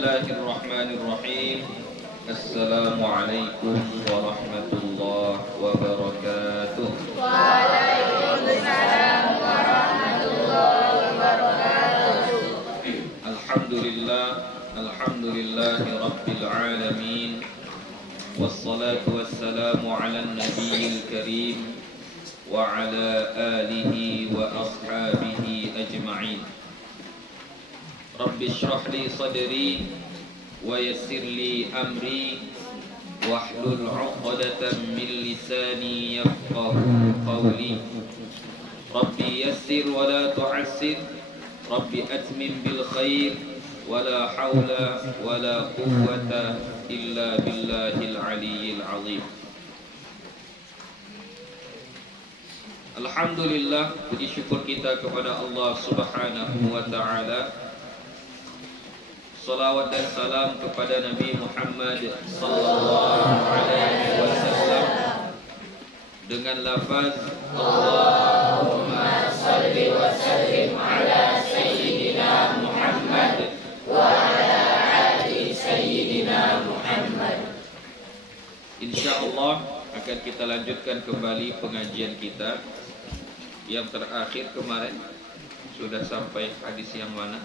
Bismillahirrahmanirrahim. Assalamualaikum warahmatullahi wabarakatuh. Waalaikumsalam warahmatullahi wabarakatuh. Alhamdulillahi rabbil alamin. Wassalatu wassalamu ala nabiyil karim wa ala alihi wa ashabihi ajma'in. Rabbi shrah li sadri wa yassir li amri wahlul 'uqdatam min lisani yafqahu qawli. Rabbi yassir wa la tu'assir, Rabbi atmim bil khair wa la hawla wa la quwwata illa billahil aliyyil azim. Alhamdulillah, puji syukur kita kepada Allah Subhanahu wa ta'ala. Salawat dan salam kepada Nabi Muhammad sallallahu alaihi wasallam dengan lafaz Allahumma salli wa sallim ala sayyidina Muhammad wa ala ali sayyidina Muhammad. Insyaallah akan kita lanjutkan kembali pengajian kita yang terakhir kemarin. Sudah sampai hadis yang mana?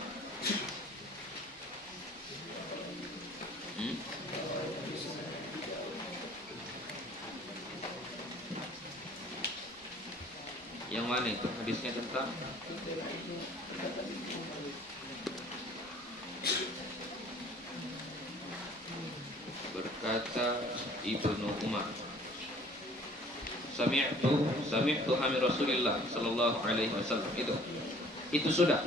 Yang mana itu hadisnya tentang berkata Ibnu Umar, Sami'tu hamir Rasulillah sallallahu alaihi wasallam. Itu sudah.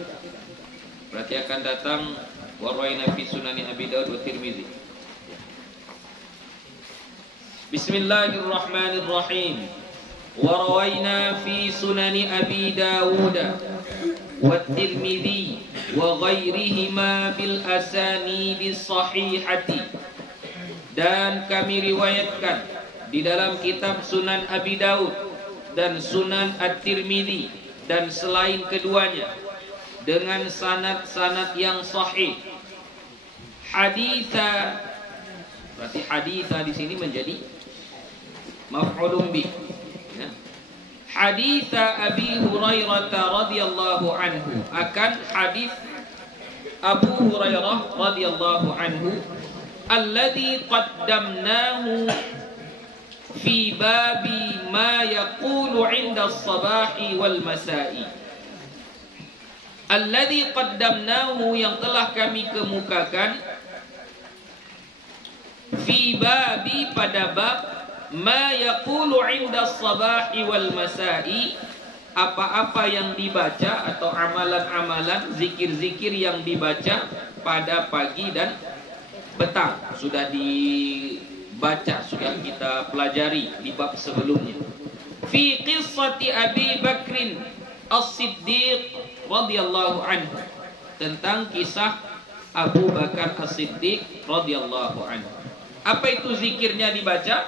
Berarti akan datang warwaina fi sunani Abi Daud wa Tirmizi. Bismillahirrahmanirrahim. Warwaina fi sunani Abi Daud wa Tirmizi wa ghairihima bil asanidis sahihati. Dan kami riwayatkan di dalam kitab Sunan Abi Daud dan Sunan At-Tirmidzi dan selain keduanya dengan sanad-sanad yang sahih. Haditha, berarti haditha di sini menjadi maf'ulun bih. Ya. Haditha Abi Hurairah radhiyallahu anhu, akan hadis Abu Hurairah radhiyallahu anhu alladzi qaddamnahu fi babi ma yaqulu 'inda as-sabahi wal masa'i. Alladzi qaddamnahu, yang telah kami kemukakan, fi babi, pada bab, ma yaqulu 'inda as-sabahi wal masa'i, apa-apa yang dibaca atau amalan-amalan, zikir-zikir yang dibaca pada pagi dan petang. Sudah dibaca, sudah kita pelajari di bab sebelumnya. Fi qissati Abi Bakrin As-Siddiq radhiyallahu anhu, tentang kisah Abu Bakar As-Siddiq radhiyallahu anhu. Apa itu zikirnya dibaca?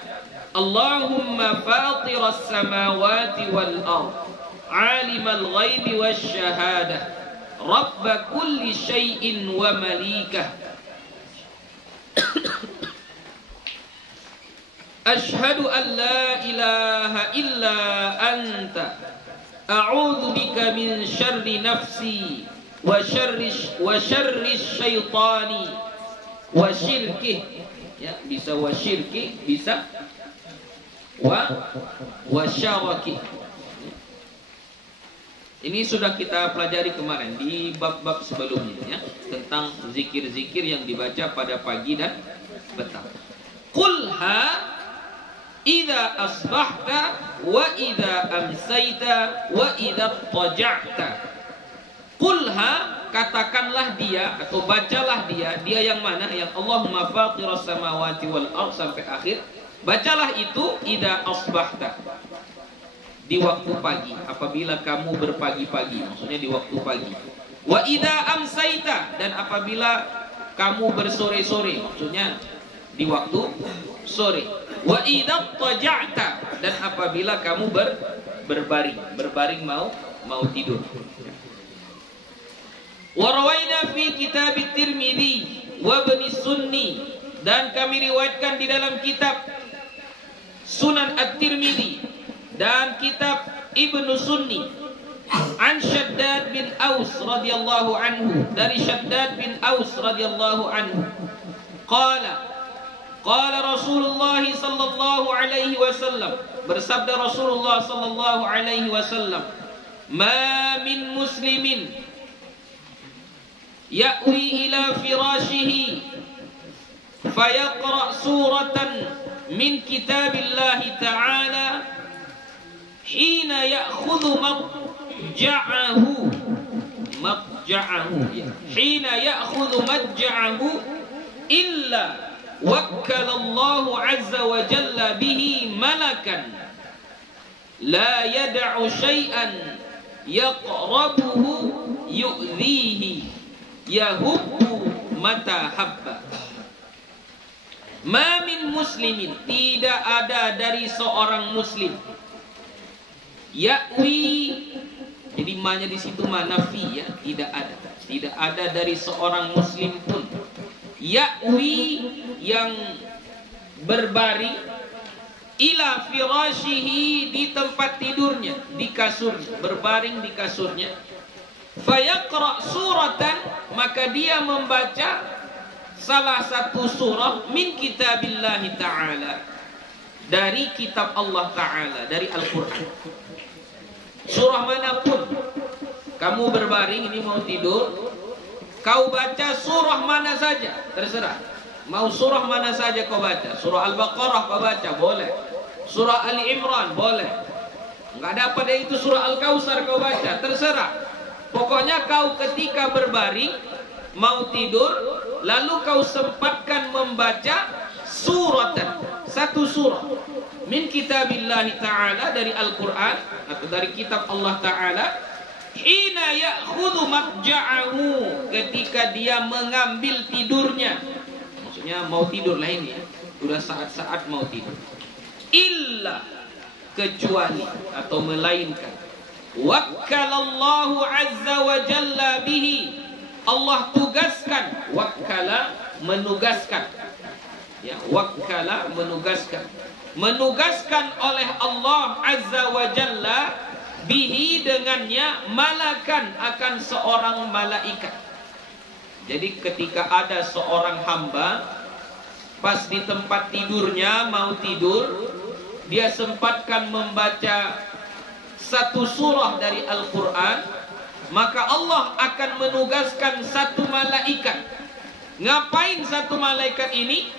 Allahumma fatiras samawati wal ard, alimal ghaibi wasyahadah, rabba kulli syai'in wa malikah, Ashhadu an la ilaha illa anta, a'udzu bika min syarri nafsi wa syarri syaitani wa syirkih. Ya, bisa wa syirki, bisa wa syaraki. Ini sudah kita pelajari kemarin di bab-bab sebelumnya, ya, tentang zikir-zikir yang dibaca pada pagi dan petang. Qulha idza asbahta wa idza amsayta wa idza taja'ta. Qulha, katakanlah dia atau bacalah dia yang mana? Yang Allahumma fatiras samawati wal ard sampai akhir. Bacalah itu idza asbahta, di waktu pagi, apabila kamu berpagi-pagi, maksudnya di waktu pagi. Wa idza amsayta, dan apabila kamu bersore-sore, maksudnya di waktu sore. Wa idza taja'ta, dan apabila kamu berbaring mau tidur. Wa rawaina fi kitab Tirmidzi wa Ibn Sunni, dan kami riwayatkan di dalam kitab Sunan At-Tirmidzi dan kitab Ibnu Sunni an Shaddad bin Aus radhiyallahu anhu, dari Shaddad bin Aus radhiyallahu anhu, qala Rasulullah sallallahu alaihi wasallam, bersabda Rasulullah sallallahu alaihi wasallam, ma min muslimin ya'wi ila firashihi fayaqra suratan min kitabillahi ta'ala hina ya'khudhu hina ya'khudhu madja'ahu illa wakkalallahu azza wa jalla bihi malakan la yada'u syai'an yaqrabuhu yu'dhihi yahubbu mata habba. Ma min muslimin, tidak ada dari seorang muslim, ya'wi, jadi ma-nya di situ ma nafi ya, tidak ada dari seorang muslim pun, ya'wi, yang berbaring, ila firashihi, di tempat tidurnya, di kasurnya, berbaring di kasurnya, fayaqra suratan, maka dia membaca salah satu surah min kitabillahi ta'ala, dari kitab Allah Ta'ala, dari Al-Quran. Surah manapun kamu berbaring, ini mau tidur, kau baca surah mana saja, terserah. Mau surah mana saja kau baca. Surah Al-Baqarah kau baca, boleh. Surah Ali Imran, boleh. Enggak dapat yang itu surah Al-Kautsar kau baca, terserah. Pokoknya kau ketika berbaring mau tidur, lalu kau sempatkan membaca suratan, satu surah min kitabillahi ta'ala, dari Al-Quran atau dari kitab Allah Ta'ala, hina ya'khudhu madja'ahu, ketika dia mengambil tidurnya, maksudnya mau tidur lah ini ya, sudah saat-saat mau tidur, illa, kecuali atau melainkan, wakkalallahu azza wa jalla bihi, Allah tugaskan, wakkala, menugaskan ya, wakkala, menugaskan oleh Allah azza wa jalla bihi, dengannya, malakan, akan seorang malaikat. Jadi ketika ada seorang hamba pas di tempat tidurnya mau tidur, dia sempatkan membaca satu surah dari Al-Quran, maka Allah akan menugaskan satu malaikat. Ngapain satu malaikat ini?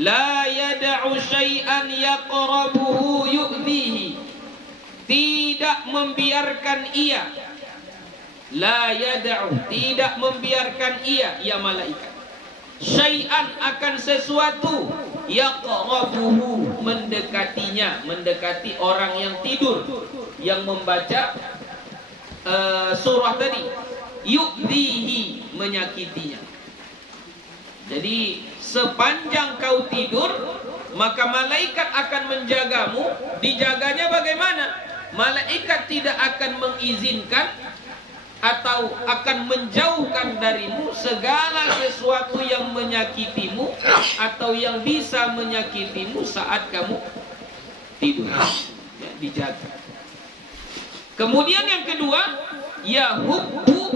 La yada'u syai'an yaqrabuhu yu'dhihi, tidak membiarkan ia, la yada'u, tidak membiarkan ia, ya malaikat, syai'an, akan sesuatu, yaqrabuhu, mendekatinya, mendekati orang yang tidur, yang membaca surah tadi, yu'dhihi, menyakitinya. Jadi sepanjang kau tidur, maka malaikat akan menjagamu. Dijaganya bagaimana? Malaikat tidak akan mengizinkan atau akan menjauhkan darimu segala sesuatu yang menyakitimu atau yang bisa menyakitimu saat kamu tidur. Ya, dijaga. Kemudian yang kedua, yahubbu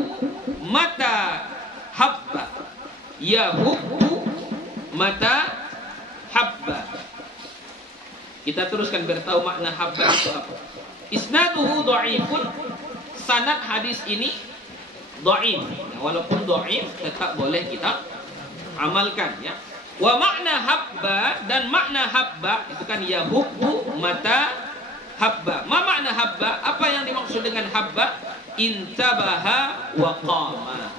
mata habba, yahubbu mata habba. Kita teruskan bertahu makna habba itu apa. Isnaduhu dha'ifun, sanad hadis ini dha'if. Nah, walaupun dha'if tetap boleh kita amalkan ya. Wa makna habba, dan makna habba itu kan yahubbu mata habba. Ma makna habba? Apa yang dimaksud dengan habba? Intabaha wa qama.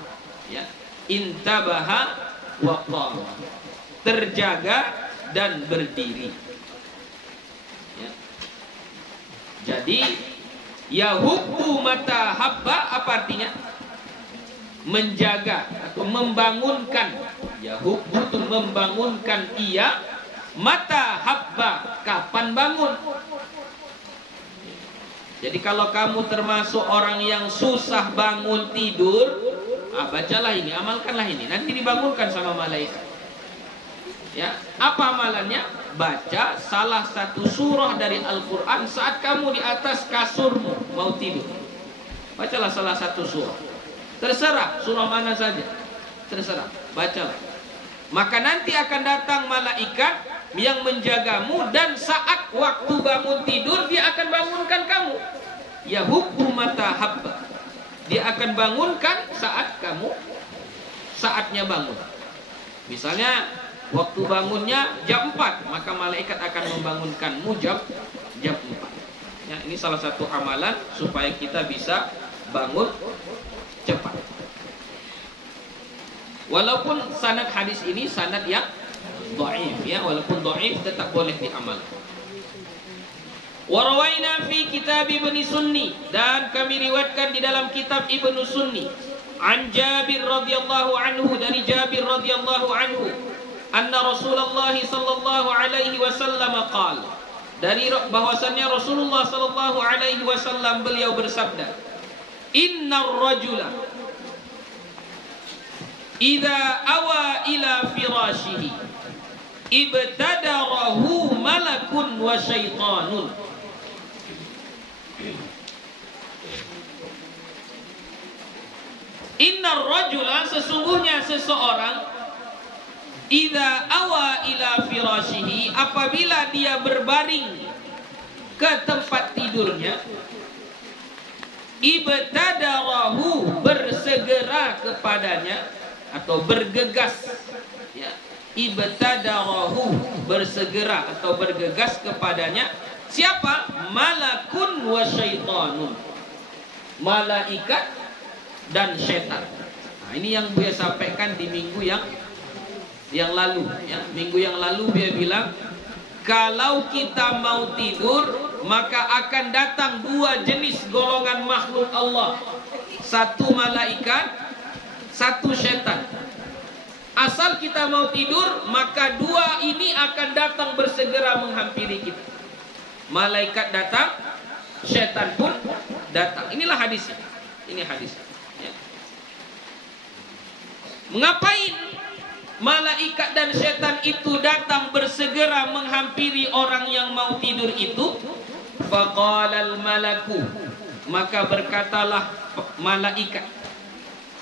Ya. Intabaha wa qama. Terjaga dan berdiri. Ya. Jadi yahubbu mata habba apa artinya? Menjaga atau membangunkan. Yahubbu itu membangunkan ia, mata habba, kapan bangun. Jadi kalau kamu termasuk orang yang susah bangun tidur, bacalah ini, amalkanlah ini, nanti dibangunkan sama malaikat. Ya, apa amalannya? Baca salah satu surah dari Al-Quran saat kamu di atas kasurmu mau tidur. Bacalah salah satu surah. Terserah surah mana saja, terserah, bacalah. Maka nanti akan datang malaikat yang menjagamu, dan saat waktu bangun tidur dia akan bangunkan kamu. Ya hubbu mata habba. Dia akan bangunkan saat kamu saatnya bangun. Misalnya waktu bangunnya jam 4, maka malaikat akan membangunkanmu jam 4. Ya, ini salah satu amalan supaya kita bisa bangun cepat. Walaupun sanad hadis ini sanad yang dhaif, ya, walaupun dhaif tetap boleh diamalkan. Warawaina fi kitab Ibnu Sunni, dan kami riwayatkan di dalam kitab Ibnu Sunni, an Jabir radhiyallahu anhu, dari Jabir radhiyallahu anhu, anna Rasulullah sallallahu alaihi wasallam qala, dari bahwasannya Rasulullah sallallahu alaihi wasallam beliau bersabda, innar rajula idza awa ila firashihi ibtadarahu malakun wa syaitanun. Innar rajula, sesungguhnya seseorang, idza awa ila firashihi, apabila dia berbaring ke tempat tidurnya, ibtadarahu, bersegera kepadanya atau bergegas, ya, ibtadarahu, bersegera atau bergegas kepadanya. Siapa? Malakun wa syaitanun, malaikat dan syaitan. Nah, ini yang Buya sampaikan di minggu yang lalu, ya. Minggu yang lalu Buya bilang, kalau kita mau tidur maka akan datang dua jenis golongan makhluk Allah, satu malaikat, satu syaitan. Asal kita mau tidur, maka dua ini akan datang bersegera menghampiri kita. Malaikat datang, syaitan pun datang. Inilah hadisnya. Ini hadisnya. Ya. Mengapain malaikat dan syaitan itu datang bersegera menghampiri orang yang mau tidur itu? Faqalal malaku, maka berkatalah malaikat.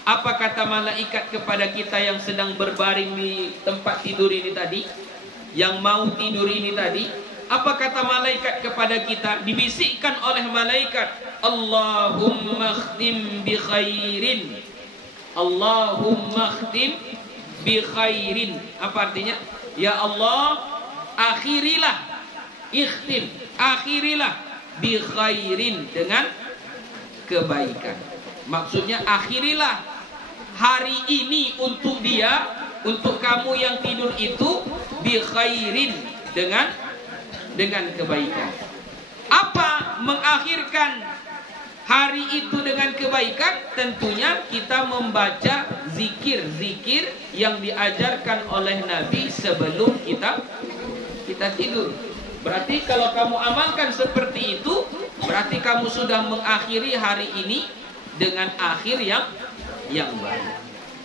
Apa kata malaikat kepada kita yang sedang berbaring di tempat tidur ini tadi, yang mau tidur ini tadi? Apa kata malaikat kepada kita? Dibisikkan oleh malaikat, Allahumma khtim bi khairin. Allahumma khtim bi khairin. Apa artinya? Ya Allah, akhirilah, ikhtim, akhirilah bi khairin, dengan kebaikan. Maksudnya akhirilah hari ini untuk dia, untuk kamu yang tidur itu, bi khairin, dengan kebaikan. Apa mengakhirkan hari itu dengan kebaikan? Tentunya kita membaca zikir-zikir yang diajarkan oleh Nabi sebelum kita tidur. Berarti kalau kamu amalkan seperti itu, berarti kamu sudah mengakhiri hari ini dengan akhir yang baik.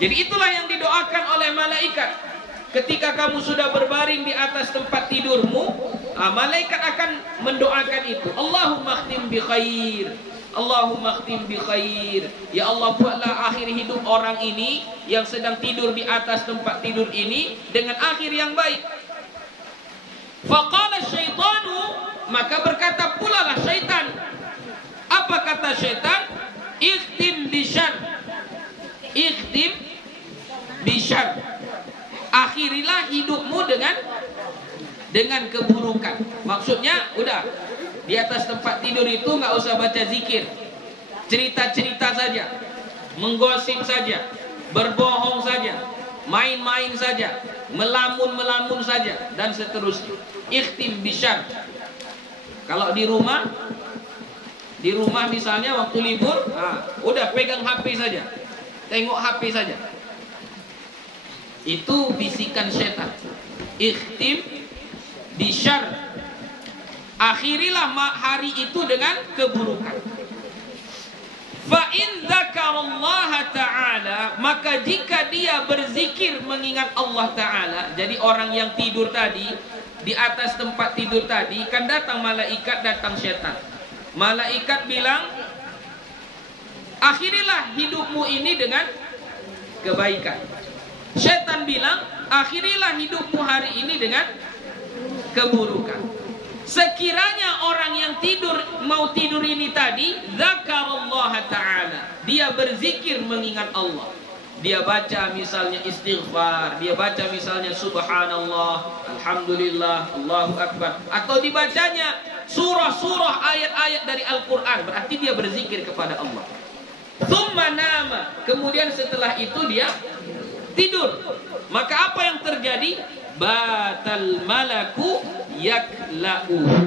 Jadi itulah yang didoakan oleh malaikat. Ketika kamu sudah berbaring di atas tempat tidurmu, malaikat akan mendoakan itu. Allahumma khtim bi khair. Allahumma khtim bi khair. Ya Allah, buatlah akhir hidup orang ini yang sedang tidur di atas tempat tidur ini dengan akhir yang baik. Faqala syaitanu, maka berkata pula lah syaitan. Apa kata syaitan? Ikhtim bi syarr. Ikhtim bi syarr. Akhirilah hidupmu dengan keburukan. Maksudnya udah di atas tempat tidur itu nggak usah baca zikir, cerita-cerita saja, menggosip saja, berbohong saja, main-main saja, melamun-melamun saja, dan seterusnya. Ikhtim bisyar. Kalau di rumah misalnya waktu libur, udah pegang HP saja, tengok HP saja. Itu bisikan syaitan. Ikhtim bisyar. Akhirilah hari itu dengan keburukan. Fa in dzakarallaha ta'ala, maka jika dia berzikir mengingat Allah Ta'ala. Jadi orang yang tidur tadi, di atas tempat tidur tadi, kan datang malaikat, datang setan. Malaikat bilang, akhirilah hidupmu ini dengan kebaikan. Setan bilang, akhirilah hidupmu hari ini dengan keburukan. Sekiranya orang yang mau tidur ini tadi dzakarallaha ta'ala, dia berzikir mengingat Allah, dia baca misalnya istighfar, dia baca misalnya subhanallah, alhamdulillah, Allahu akbar, atau dibacanya surah-surah ayat-ayat dari Al-Quran, berarti dia berzikir kepada Allah. Tsumma nama, kemudian setelah itu dia tidur, maka apa yang terjadi? Batal malaku yakla'uhu.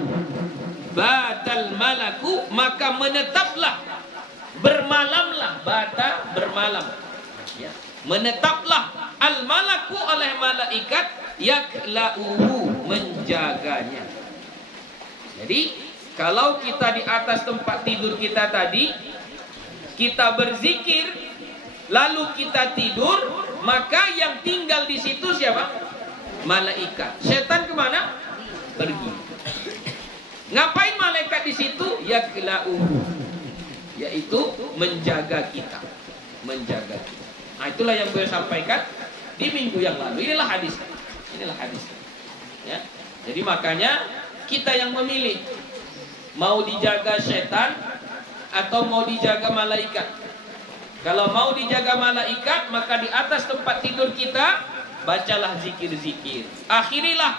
Batal malaku, maka menetaplah, bermalamlah, bata bermalam ya. Menetaplah al malaku oleh malaikat, yakla'uhu, menjaganya. Jadi kalau kita di atas tempat tidur kita tadi, kita berzikir lalu kita tidur, maka yang tinggal di situ siapa? Malaikat. Setan kemana? Pergi. Ngapain malaikat di situ? Yakla'uhu, yaitu menjaga kita, menjaga kita. Nah, itulah yang beliau sampaikan di minggu yang lalu. Inilah hadis. Inilah hadis. Ya. Jadi makanya kita yang memilih mau dijaga setan atau mau dijaga malaikat. Kalau mau dijaga malaikat, maka di atas tempat tidur kita bacalah zikir-zikir. Akhirilah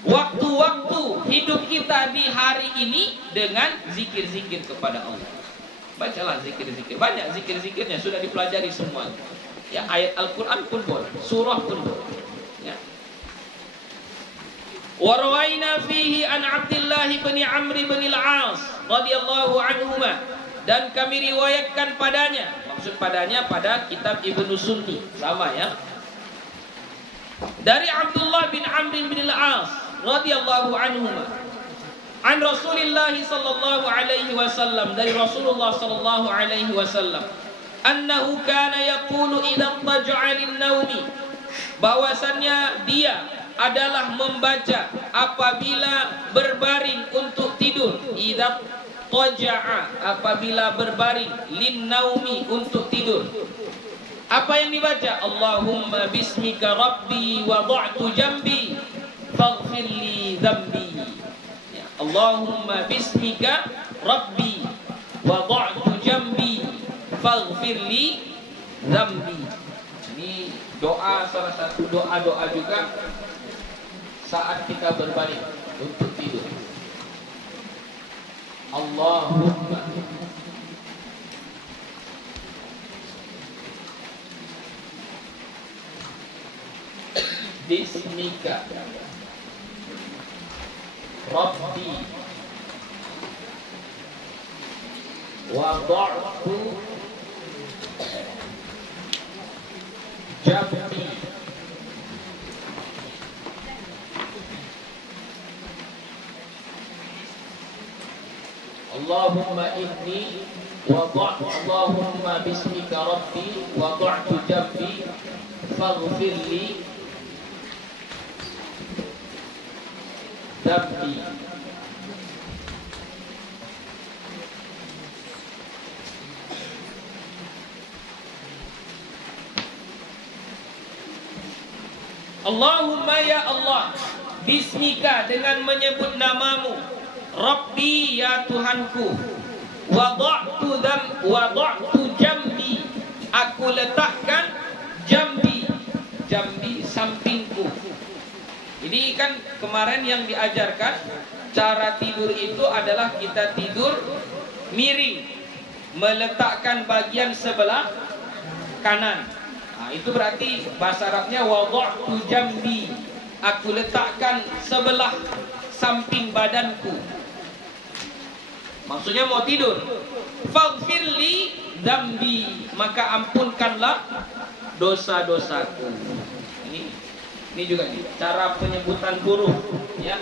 waktu-waktu hidup kita di hari ini dengan zikir-zikir kepada Allah. Bacalah zikir-zikir. Banyak zikir-zikirnya sudah dipelajari semua. Ya, ayat Al-Quran pun boleh, surah pun boleh. Ya. Warwaina fihi an Abdullah bin Amr bin al-As radhiyallahu anhuma, dan kami riwayatkan padanya, maksud padanya pada kitab Ibnu Sunni, sama ya. Dari Abdullah bin Amr bin al-As radhiyallahu anhuma, an Rasulillah sallallahu alaihi wasallam, dari Rasulullah sallallahu alaihi wasallam, annahu kana yaqulu idza taja'a lin-naumi, bahwasannya dia adalah membaca apabila berbaring untuk tidur. Idza taja'a, apabila berbaring, lin-naumi, untuk tidur. Apa yang dibaca? Allahumma bismika rabbi wada'tu jambi faghfir li dhanbi. Ya, Allahumma bismika rabbi wada'tu jambi faghfir li dhanbi. Ini doa, salah satu doa-doa juga saat kita berbaring untuk tidur. Allahumma bismika rabbi wada'tu jambi Allahumma inni wada'tu, Allahumma bismika rabbi wada'tu jambi faghfir li dhanbi. Allahumma ya Allah, bismika, dengan menyebut namamu, Rabbi, ya Tuhanku, wada'tu jambi, aku letakkan jambi, jambi sampingku. Ini kan kemarin yang diajarkan, cara tidur itu adalah kita tidur miring, meletakkan bagian sebelah kanan. Nah, itu berarti bahasa Arabnya wada'tu jambi, aku letakkan sebelah samping badanku. Maksudnya mau tidur. Faghfirli dzambi, maka ampunkanlah dosa-dosaku. Ini juga nih, cara penyebutan huruf ya.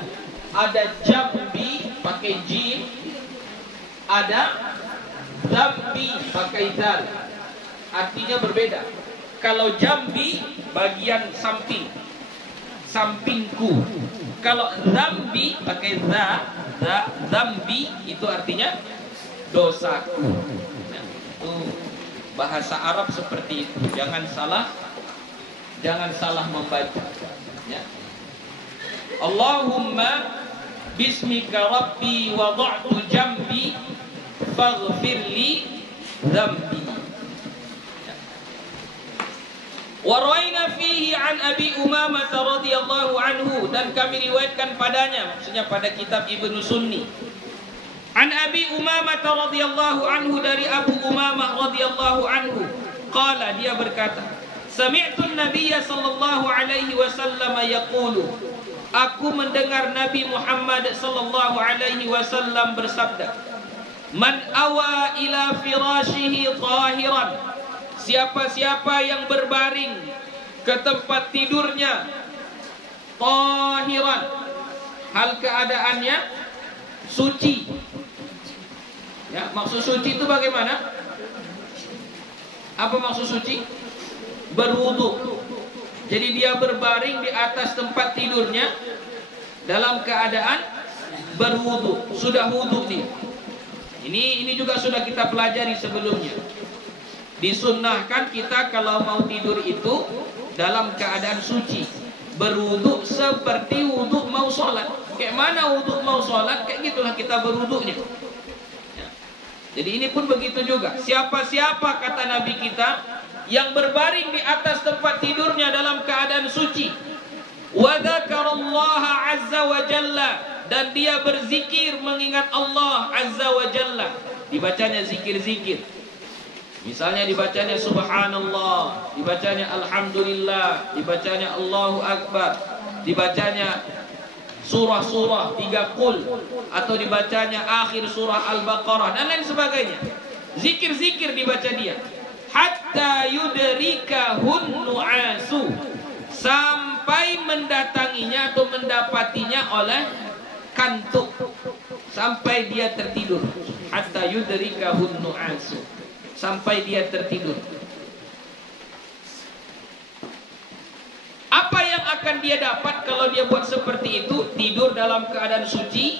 Ada jambi pakai jim, ada Zambi pakai zal, artinya berbeda. Kalau jambi bagian samping, sampingku. Kalau zambi pakai zambi itu artinya dosaku. Nah, itu bahasa Arab seperti itu. Jangan salah membaca. Ya. Allahumma bismika rabbi wada'tu jambi faghfirli zambi. Waraina fihi an Abi Umamah radhiyallahu anhu, dan kami riwayatkan padanya, maksudnya pada kitab Ibnu Sunni. An Abi Umamah radhiyallahu anhu, dari Abu Umamah radhiyallahu anhu, qala, dia berkata, sami'tu an-nabiyya sallallahu alaihi wasallam yaqulu, aku mendengar Nabi Muhammad sallallahu alaihi wasallam bersabda, man awa ila firashihi tahiran, siapa-siapa yang berbaring ke tempat tidurnya tahiran, hal keadaannya suci. Ya, maksud suci itu bagaimana? Apa maksud suci? Berwudu. Jadi dia berbaring di atas tempat tidurnya dalam keadaan berwudu, sudah wudu dia. Ini juga sudah kita pelajari sebelumnya. Disunnahkan kita kalau mau tidur itu dalam keadaan suci, berwudu seperti wudu mau sholat. Kayak mana wudu mau sholat, kayak gitulah kita berwudunya. Ya. Jadi ini pun begitu juga. Siapa-siapa, kata Nabi kita, yang berbaring di atas tempat tidurnya dalam keadaan suci, wa dzakarallaha azza wa jalla, dan dia berzikir mengingat Allah azza wa jalla, dibacanya zikir-zikir. Misalnya dibacanya subhanallah, dibacanya alhamdulillah, dibacanya Allahu akbar, dibacanya surah-surah 3 qul, atau dibacanya akhir surah Al-Baqarah dan lain sebagainya. Zikir-zikir dibaca dia. Hatta yudrikahun nu'asu, sampai mendatanginya atau mendapatinya oleh kantuk, sampai dia tertidur. Hatta yudrikahun nu'asu, sampai dia tertidur. Apa yang akan dia dapat kalau dia buat seperti itu? Tidur dalam keadaan suci,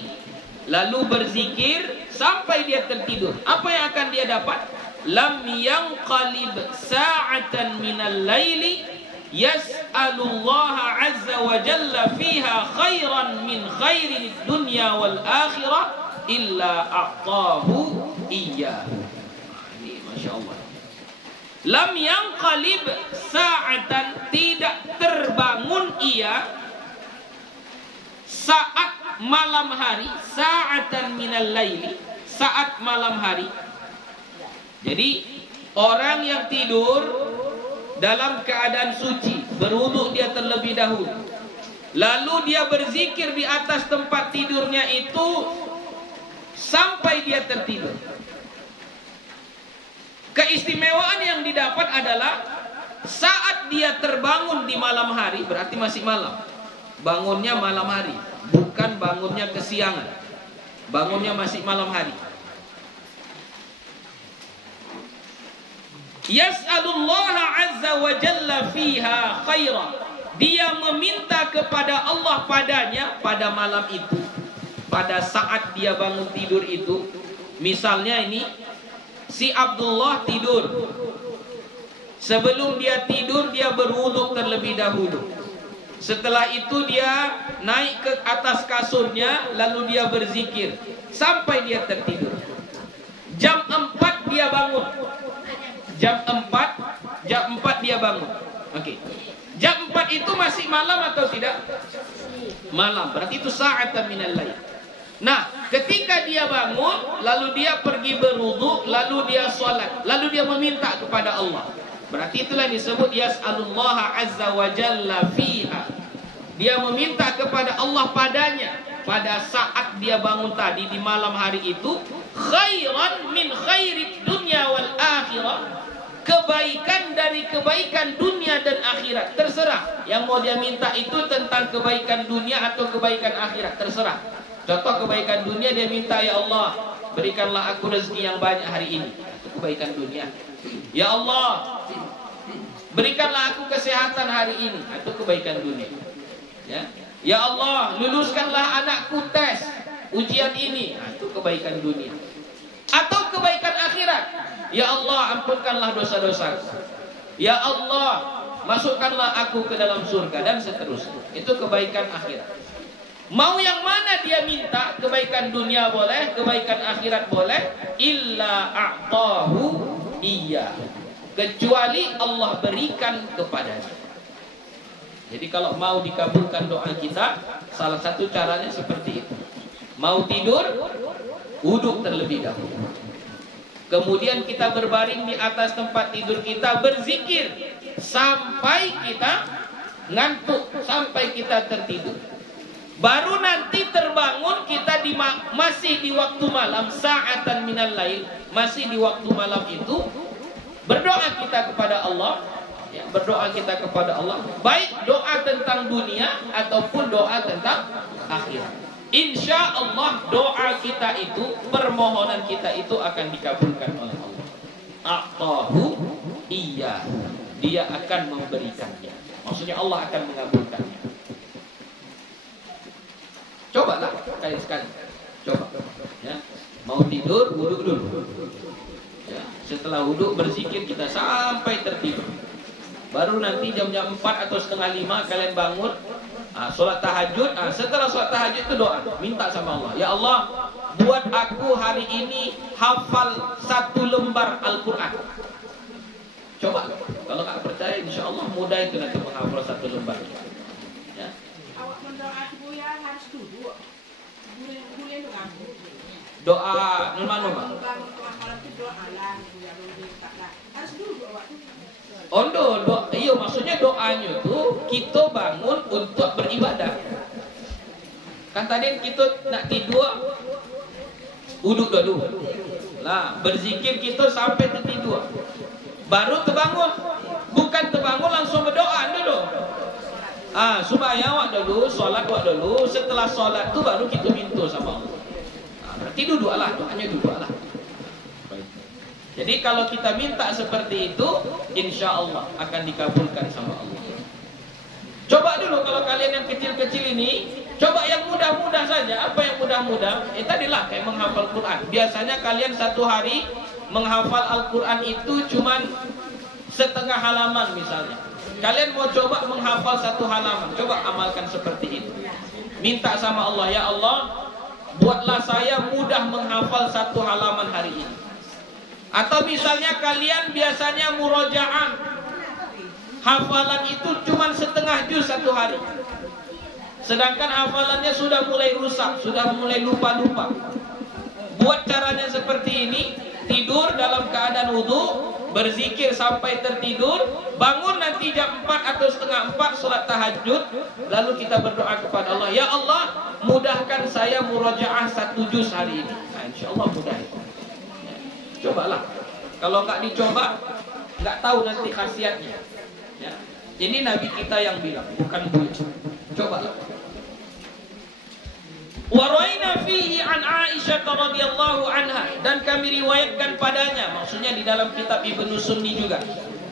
lalu berzikir sampai dia tertidur. Apa yang akan dia dapat? Lam yanqalib sa'atan minal laili yas'alullaha azza wa jalla fiha khairan min khairid dunya wal akhirah illa a'tahu iyyahu. Masya Allah. Lam yanqalib sa'atan, tidak terbangun ia saat malam hari, sa'atan minal laili, saat malam hari. Jadi orang yang tidur dalam keadaan suci, berwudu dia terlebih dahulu, lalu dia berzikir di atas tempat tidurnya itu sampai dia tertidur. Keistimewaan yang didapat adalah saat dia terbangun di malam hari, berarti masih malam. Bangunnya malam hari, bukan bangunnya kesiangan. Bangunnya masih malam hari. Yas'alullaha azza wa jalla fiha khaira, dia meminta kepada Allah padanya pada malam itu, pada saat dia bangun tidur itu. Misalnya ini, si Abdullah tidur. Sebelum dia tidur, dia berwudu terlebih dahulu. Setelah itu dia naik ke atas kasurnya, lalu dia berzikir sampai dia tertidur. Jam 4 dia bangun. Jam 4 dia bangun. Oke. Jam 4 itu masih malam atau tidak? Malam. Berarti itu sa'atan minal lail. Nah, ketika dia bangun, lalu dia pergi berwudu, lalu dia sholat, lalu dia meminta kepada Allah. Berarti itulah yang disebut yas'alullaha azza wa jalla fiha. Dia meminta kepada Allah padanya pada saat dia bangun tadi di malam hari itu, khairan min khairid dunya wal akhirah, kebaikan dari kebaikan dunia dan akhirat. Terserah yang mau dia minta itu tentang kebaikan dunia atau kebaikan akhirat, terserah. Contoh kebaikan dunia, dia minta, ya Allah, berikanlah aku rezeki yang banyak hari ini. Itu kebaikan dunia. Ya Allah, berikanlah aku kesehatan hari ini. Itu kebaikan dunia. Ya Allah, luluskanlah anakku tes ujian ini. Itu kebaikan dunia. Atau kebaikan akhirat. Ya Allah, ampunkanlah dosa-dosaku. Ya Allah, masukkanlah aku ke dalam surga, dan seterusnya. Itu kebaikan akhirat. Mau yang mana dia minta, kebaikan dunia boleh, kebaikan akhirat boleh, illa a'tahu iya, kecuali Allah berikan kepadanya. Jadi kalau mau dikabulkan doa kita, salah satu caranya seperti itu. Mau tidur, wudhu terlebih dahulu. Kemudian kita berbaring di atas tempat tidur kita, berzikir sampai kita ngantuk, sampai kita tertidur. Baru nanti terbangun kita masih di waktu malam, sa'atan minal lail, masih di waktu malam itu, berdoa kita kepada Allah, berdoa kita kepada Allah, baik doa tentang dunia ataupun doa tentang akhirat. Insya Allah doa kita itu, permohonan kita itu akan dikabulkan oleh Allah. A'tahu iya, dia akan memberikannya. Maksudnya Allah akan mengabulkannya. Cobalah sekali-sekali. Coba. Ya. Mau tidur, wudhu dulu. Ya. Setelah wudhu, berzikir kita sampai tertidur. Baru nanti jam-jam 4 atau setengah 5 kalian bangun, sholat tahajud. Setelah sholat tahajud itu doa, minta sama Allah. Ya Allah, buat aku hari ini hafal 1 lembar Al-Quran. Coba. Kalau tak percaya, insya Allah mudah itu nanti menghafal 1 lembar. Ya. Awak mendoa buya harus duduk. Boleh doa normal. Harus duduk awak. Iya, maksudnya doanya tuh kita bangun untuk beribadah. Kan tadi kita nak tidur, wudhu dulu. Lah, berzikir kita sampai tertidur. Baru terbangun. Bukan terbangun langsung berdoa dulu. Supaya awak dulu, solat awak dulu. Setelah solat tu baru kita minta sama Allah. Berarti duduklah, doanya duduklah. Jadi kalau kita minta seperti itu, insya Allah akan dikabulkan sama Allah. Coba dulu kalau kalian yang kecil-kecil ini, coba yang mudah-mudah saja. Apa yang mudah-mudah? Tadilah kayak menghafal Quran. Biasanya kalian satu hari menghafal Al-Quran itu cuman setengah halaman misalnya. Kalian mau coba menghafal 1 halaman, coba amalkan seperti itu. Minta sama Allah, ya Allah, buatlah saya mudah menghafal 1 halaman hari ini. Atau misalnya kalian biasanya murojaah, hafalan itu cuma setengah juz 1 hari. Sedangkan hafalannya sudah mulai rusak, sudah mulai lupa-lupa. Buat caranya seperti ini, tidur dalam keadaan wudhu, berzikir sampai tertidur, bangun nanti jam 4 atau setengah 4 sholat tahajud, lalu kita berdoa kepada Allah, ya Allah, mudahkan saya murojaah 1 juz hari ini. Insya Allah mudah itu. Cobalah. Kalau nggak dicoba, nggak tahu nanti khasiatnya. Ya. Ini Nabi kita yang bilang, bukan boleh. Cobalah. Waraina fihi an Aisyah radhiyallahu anha, dan kami riwayatkan padanya, maksudnya di dalam kitab Ibnu Sunni juga,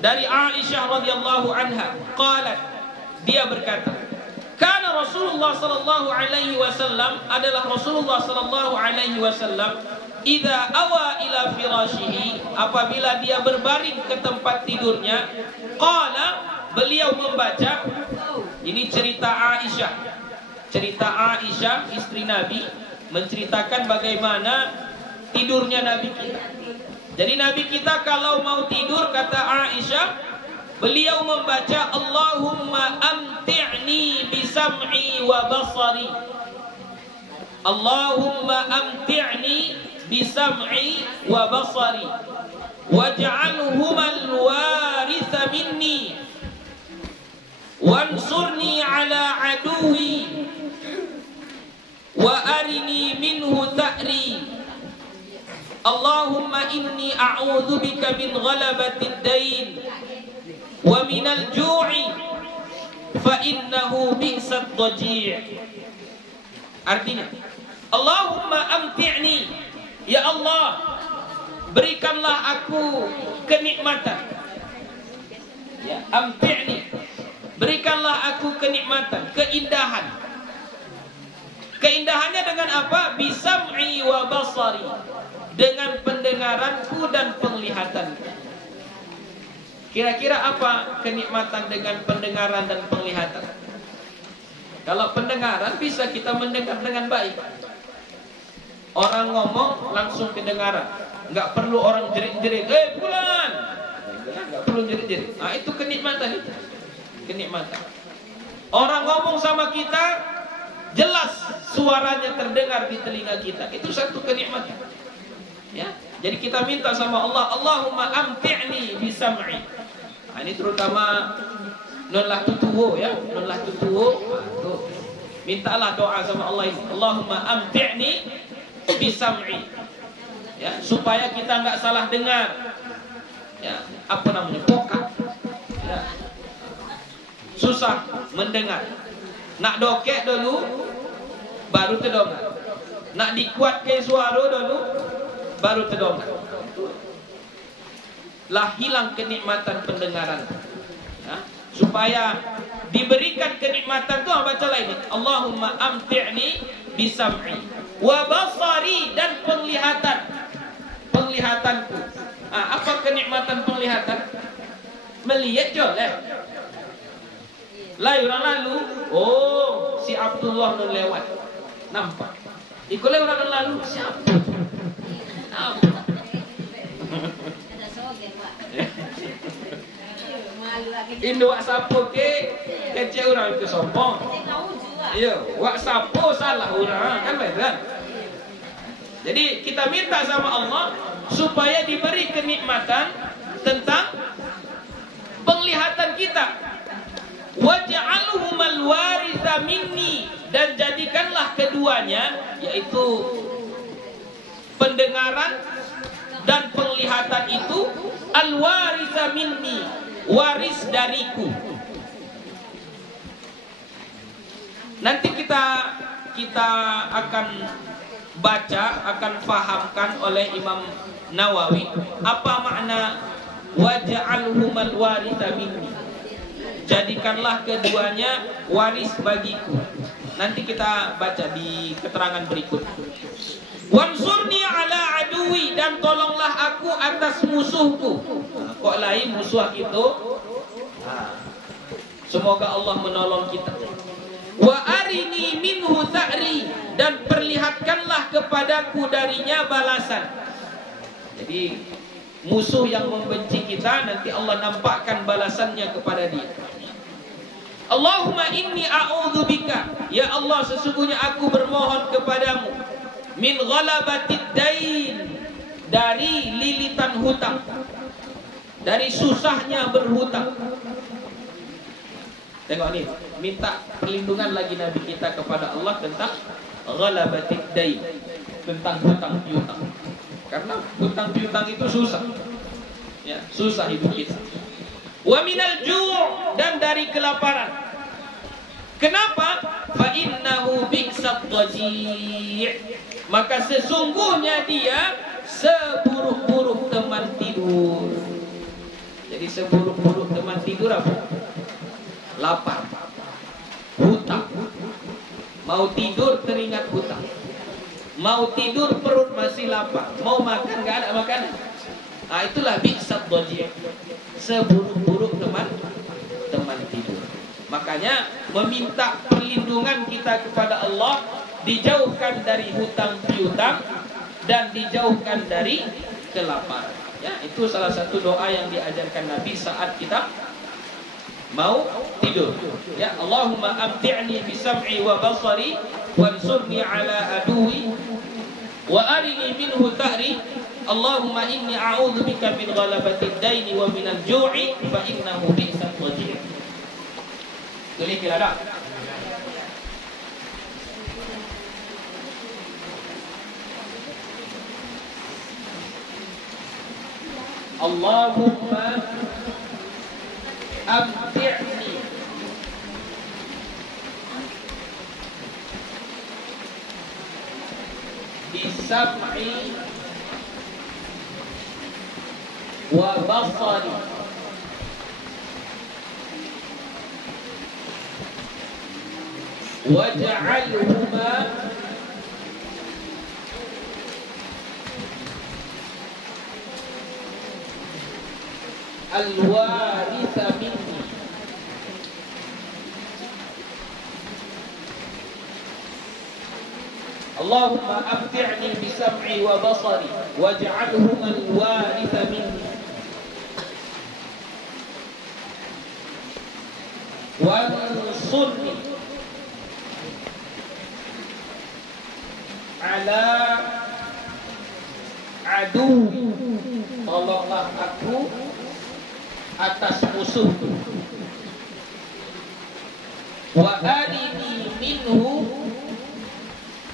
dari Aisyah radhiyallahu anha, qalat, dia berkata, kana Rasulullah sallallahu alaihi wasallam, adalah Rasulullah sallallahu alaihi wasallam, idza awa ila firashihi, apabila dia berbaring ke tempat tidurnya, qala, beliau membaca, ini cerita Aisyah. Cerita Aisyah, istri Nabi, menceritakan bagaimana tidurnya Nabi kita. Jadi Nabi kita kalau mau tidur, kata Aisyah, beliau membaca, Allahumma amti'ni bisam'i wa basari. Allahumma amti'ni bisam'i wa basari. Waj'alhumal waritha minni. Wansurni ala aduwi. Wa arini minhu ta'ri. Allahumma inni a'udhu bika min ghalabatid dain wa minal ju'i fa innahu bi'sat dhaji'. Artinya, Allahumma amti'ni, Ya Allah, berikanlah aku kenikmatan. Ya, amti'ni. Berikanlah aku kenikmatan, keindahan. Keindahannya dengan apa? Bisam'i wa basari. Dengan pendengaranku dan penglihatanku. Kira-kira apa kenikmatan dengan pendengaran dan penglihatan? Kalau pendengaran bisa kita mendengar dengan baik. Orang ngomong langsung kedengaran. Enggak perlu orang jerit-jerit, fulan. Enggak perlu jerit-jerit. Nah, itu kenikmatan itu. Kenikmatan. Orang ngomong sama kita, jelas suaranya terdengar di telinga kita. Itu satu kenikmatan. Ya. Jadi kita minta sama Allah, Allahumma amti'ni bisam'i. Nah, ini terutama nun lah tutuwo ya, nun lah tutuwo. Mintalah doa sama Allah ini. Allahumma amti'ni bisam'i. Ya, supaya kita enggak salah dengar. Ya, apa namanya? Pokak. Ya. Susah mendengar. Nak dokek dulu baru terdengar. Nak dikuatkan suara dulu baru terdengar. Lah hilang kenikmatan pendengaran. Ya. Supaya diberikan kenikmatan tu bacalah ini. Allahumma amti'ni bisam'i wa basari, dan penglihatanku. Apa kenikmatan penglihatan? Melihat je lah. Orang lalu, oh si Abdullah nun lewat, nampak. Ikut orang lalu, siapa? Nampak. Indo wak sapo ke kecil orang itu sombong. Iya, wak sapo salah orang kan betul. Jadi kita minta sama Allah supaya diberi kenikmatan tentang penglihatan kita. Waj'alhumal waritha minni, dan jadikanlah keduanya, yaitu pendengaran dan penglihatan itu, al-waritha minni, waris dariku. Nanti kita akan baca, akan fahamkan oleh Imam Nawawi apa makna waj'alhumal waritha minni. Jadikanlah keduanya waris bagiku. Nanti kita baca di keterangan berikut. Wansurni ala aduwi, dan tolonglah aku atas musuhku. Kok lain musuh itu? Semoga Allah menolong kita. Wa arini minhu ta'ri, dan perlihatkanlah kepadaku darinya balasan. Jadi musuh yang membenci kita, nanti Allah nampakkan balasannya kepada dia. Allahumma inni a'udzubika, ya Allah sesungguhnya aku bermohon kepadamu, min ghalabatid dain, dari lilitan hutang, dari susahnya berhutang. Tengok ni, minta perlindungan lagi Nabi kita kepada Allah tentang ghalabatid dain, tentang hutang piutang. Karena hutang piutang itu susah. Ya, susah hidup kita. Wa minal ju', dan dari kelaparan. Kenapa? Fa innahu bi'sat dhaji', maka sesungguhnya dia seburuk-buruk teman tidur. Jadi seburuk-buruk teman tidur apa? Lapar, hutang. Mau tidur teringat hutang. Mau tidur perut masih lapar. Mau makan enggak ada makanan. Itulah bi'sat dhaji', seburuk-buruk teman tidur. Makanya meminta perlindungan kita kepada Allah, dijauhkan dari hutang piutang dan dijauhkan dari kelaparan. Ya, itu salah satu doa yang diajarkan Nabi saat kita mau tidur. Ya, Allahumma amti'ni bisam'i wa basari wansurni ala aduwi wa arini minhu ta'ri. Allahumma inni a'udzubika min ghalabatid daini wa minal ju'i fa innahu bi'sat dhaji'. Boleh kira tak? Allahumma amti'ni bisam'i wa basari. Waj'alhuma al-waritha minni. Allahumma abti'ni bisam'i wa basari waj'alhuma al-waritha minni wansurni ala aduwi, tolonglah aku atas musuhku, wa arini minhu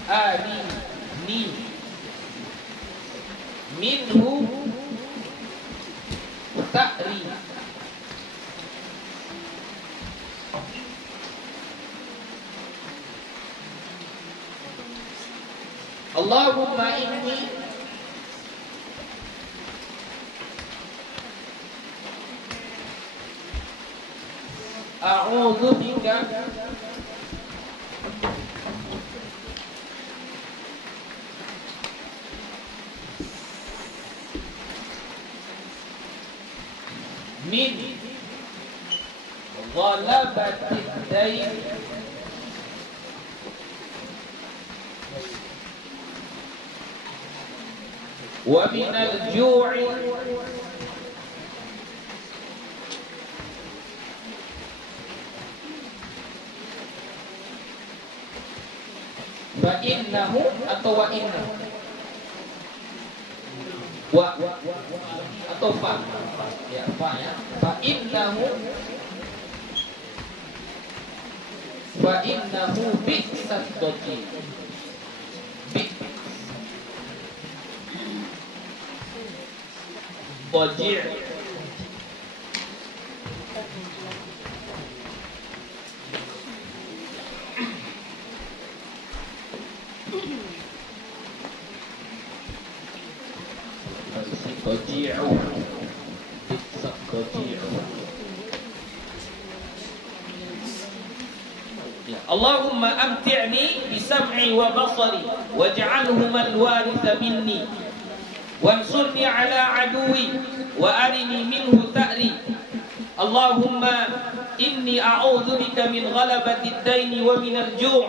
arini minhu ta'ri. Allahumma inni a'udzu bika min ghalabatid dain wa minal ju'i fa innahu atau wa innahu wa atau fa ya, fa ya, fa innahu bi'sat doji Wajir. Allahumma amti'ni bisam'i wa basari waj'alhuma al-waritha minni wansurni ala aduwi wa arini minhu ta'ri. Allahumma inni a'udzu bika min ghalabatid daini wa minal ju'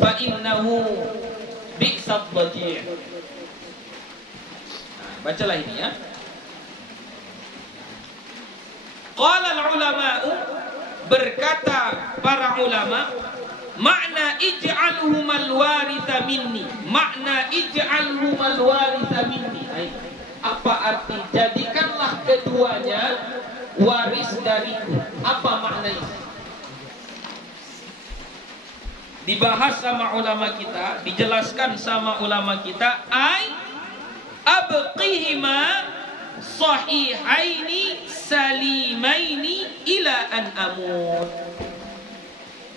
fa innahu bi'sat dhaji'. Bacalah ini ya. Qala al-ulama'u, berkata para ulama, makna ij'alhumal waritha minni, makna ij'alhumal waritha minni, apa arti jadikanlah keduanya waris dariku, apa maknanya? Dibahas sama ulama kita, dijelaskan sama ulama kita, abqihima sahihaini salimaini ila an amut.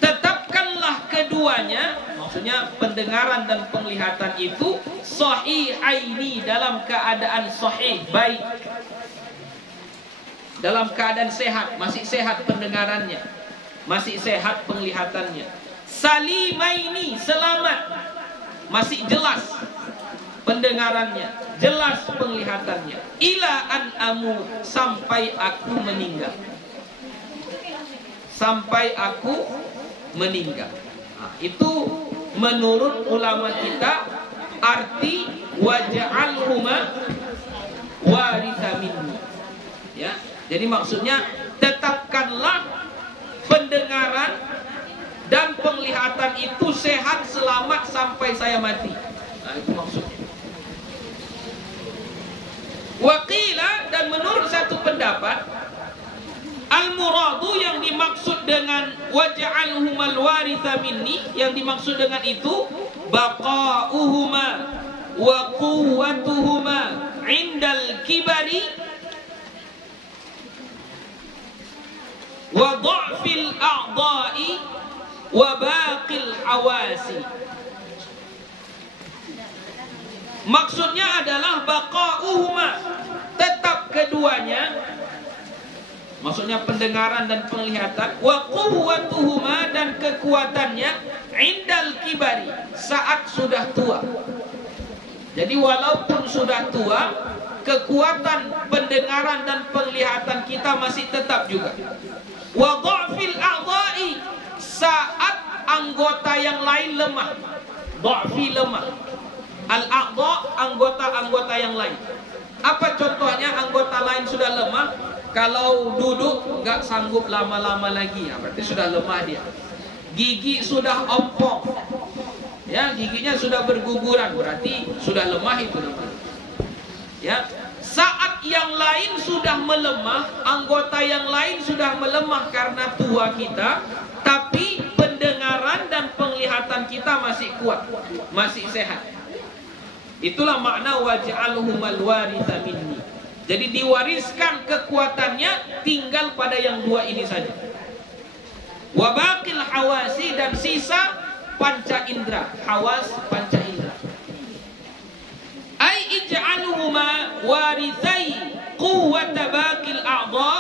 Tetapkanlah keduanya, maksudnya pendengaran dan penglihatan itu sahihaini, dalam keadaan sahih, baik, dalam keadaan sehat, masih sehat pendengarannya, masih sehat penglihatannya. Salimaini, selamat, masih jelas pendengarannya, jelas penglihatannya. Ila an amut, sampai aku meninggal, sampai aku meninggal. Nah, itu menurut ulama kita arti waj'alhuma waritha minni. Ya, jadi maksudnya tetapkanlah pendengaran dan penglihatan itu sehat selamat sampai saya mati. Nah, itu maksudnya. Waqila, dan menurut satu pendapat, al-muradu, yang dimaksud dengan waj'alhumal waritha minni, yang dimaksud dengan itu baqa'uhuma wa quwwatuhuma 'indal kibari wa dha'fil a'dha'i wa baqil hawasi. Maksudnya adalah baqa'uhuma, tetap tetap keduanya, maksudnya pendengaran dan penglihatan, wa quwwatuhuma, dan kekuatannya indal kibari, saat sudah tua. Jadi walaupun sudah tua, kekuatan pendengaran dan penglihatan kita masih tetap juga. Wa dha'fil a'dha'i, saat anggota yang lain lemah. Dha'fi, lemah. Al-a'dha', anggota-anggota yang lain. Apa contohnya anggota lain sudah lemah? Kalau duduk nggak sanggup lama-lama lagi, ya berarti sudah lemah dia. Gigi sudah ompong, ya giginya sudah berguguran, berarti sudah lemah itu namanya. Ya, saat yang lain sudah melemah, anggota yang lain sudah melemah karena tua kita, tapi pendengaran dan penglihatan kita masih kuat, masih sehat. Itulah makna waj'alhumal waritha minni. Jadi diwariskan kekuatannya tinggal pada yang dua ini saja. Wa baqil hawasi, dan sisa panca indera, hawas panca indera. Ai ij'alhuma warithai quwwata baqil a'dha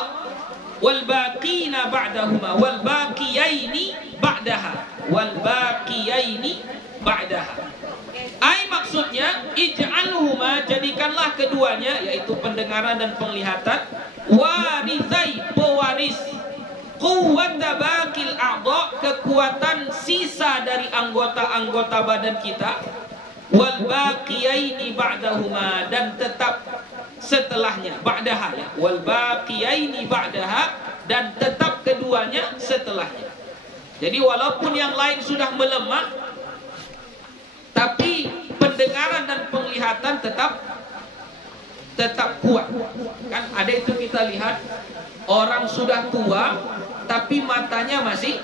wal baqina ba'dahuma wal baqiyaini ba'daha wal baqiyaini ba'daha. Ai maksudnya ij'alhuma, jadikanlah keduanya, yaitu pendengaran dan penglihatan, warithai, pewaris, quwwata baqil a'dha, kekuatan sisa dari anggota-anggota badan kita, wal baqiyaini ba'dahuma, dan tetap setelahnya, ba'daha ya, wal baqiyaini ba'daha, dan tetap keduanya setelahnya. Jadi walaupun yang lain sudah melemah, tapi pendengaran dan penglihatan tetap kuat. Kan ada itu kita lihat orang sudah tua tapi matanya masih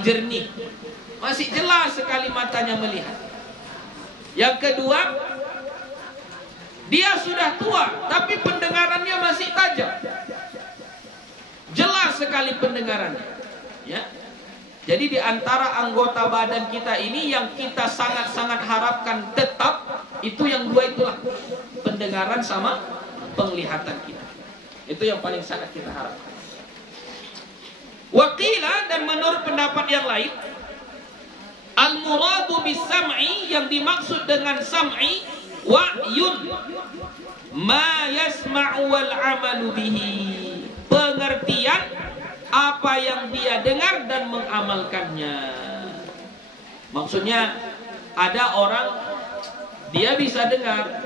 jernih. Masih jelas sekali matanya melihat. Yang kedua, dia sudah tua tapi pendengarannya masih tajam. Jelas sekali pendengarannya. Ya. Jadi di antara anggota badan kita ini yang kita sangat-sangat harapkan tetap, itu yang dua itulah, pendengaran sama penglihatan kita. Itu yang paling sangat kita harapkan. Waqila, dan menurut pendapat yang lain, al-muradu bis-sam'i, yang dimaksud dengan sam'i, wa'yun ma yasma'u wal 'amalu bihi, pengertian apa yang dia dengar dan mengamalkannya. Maksudnya ada orang dia bisa dengar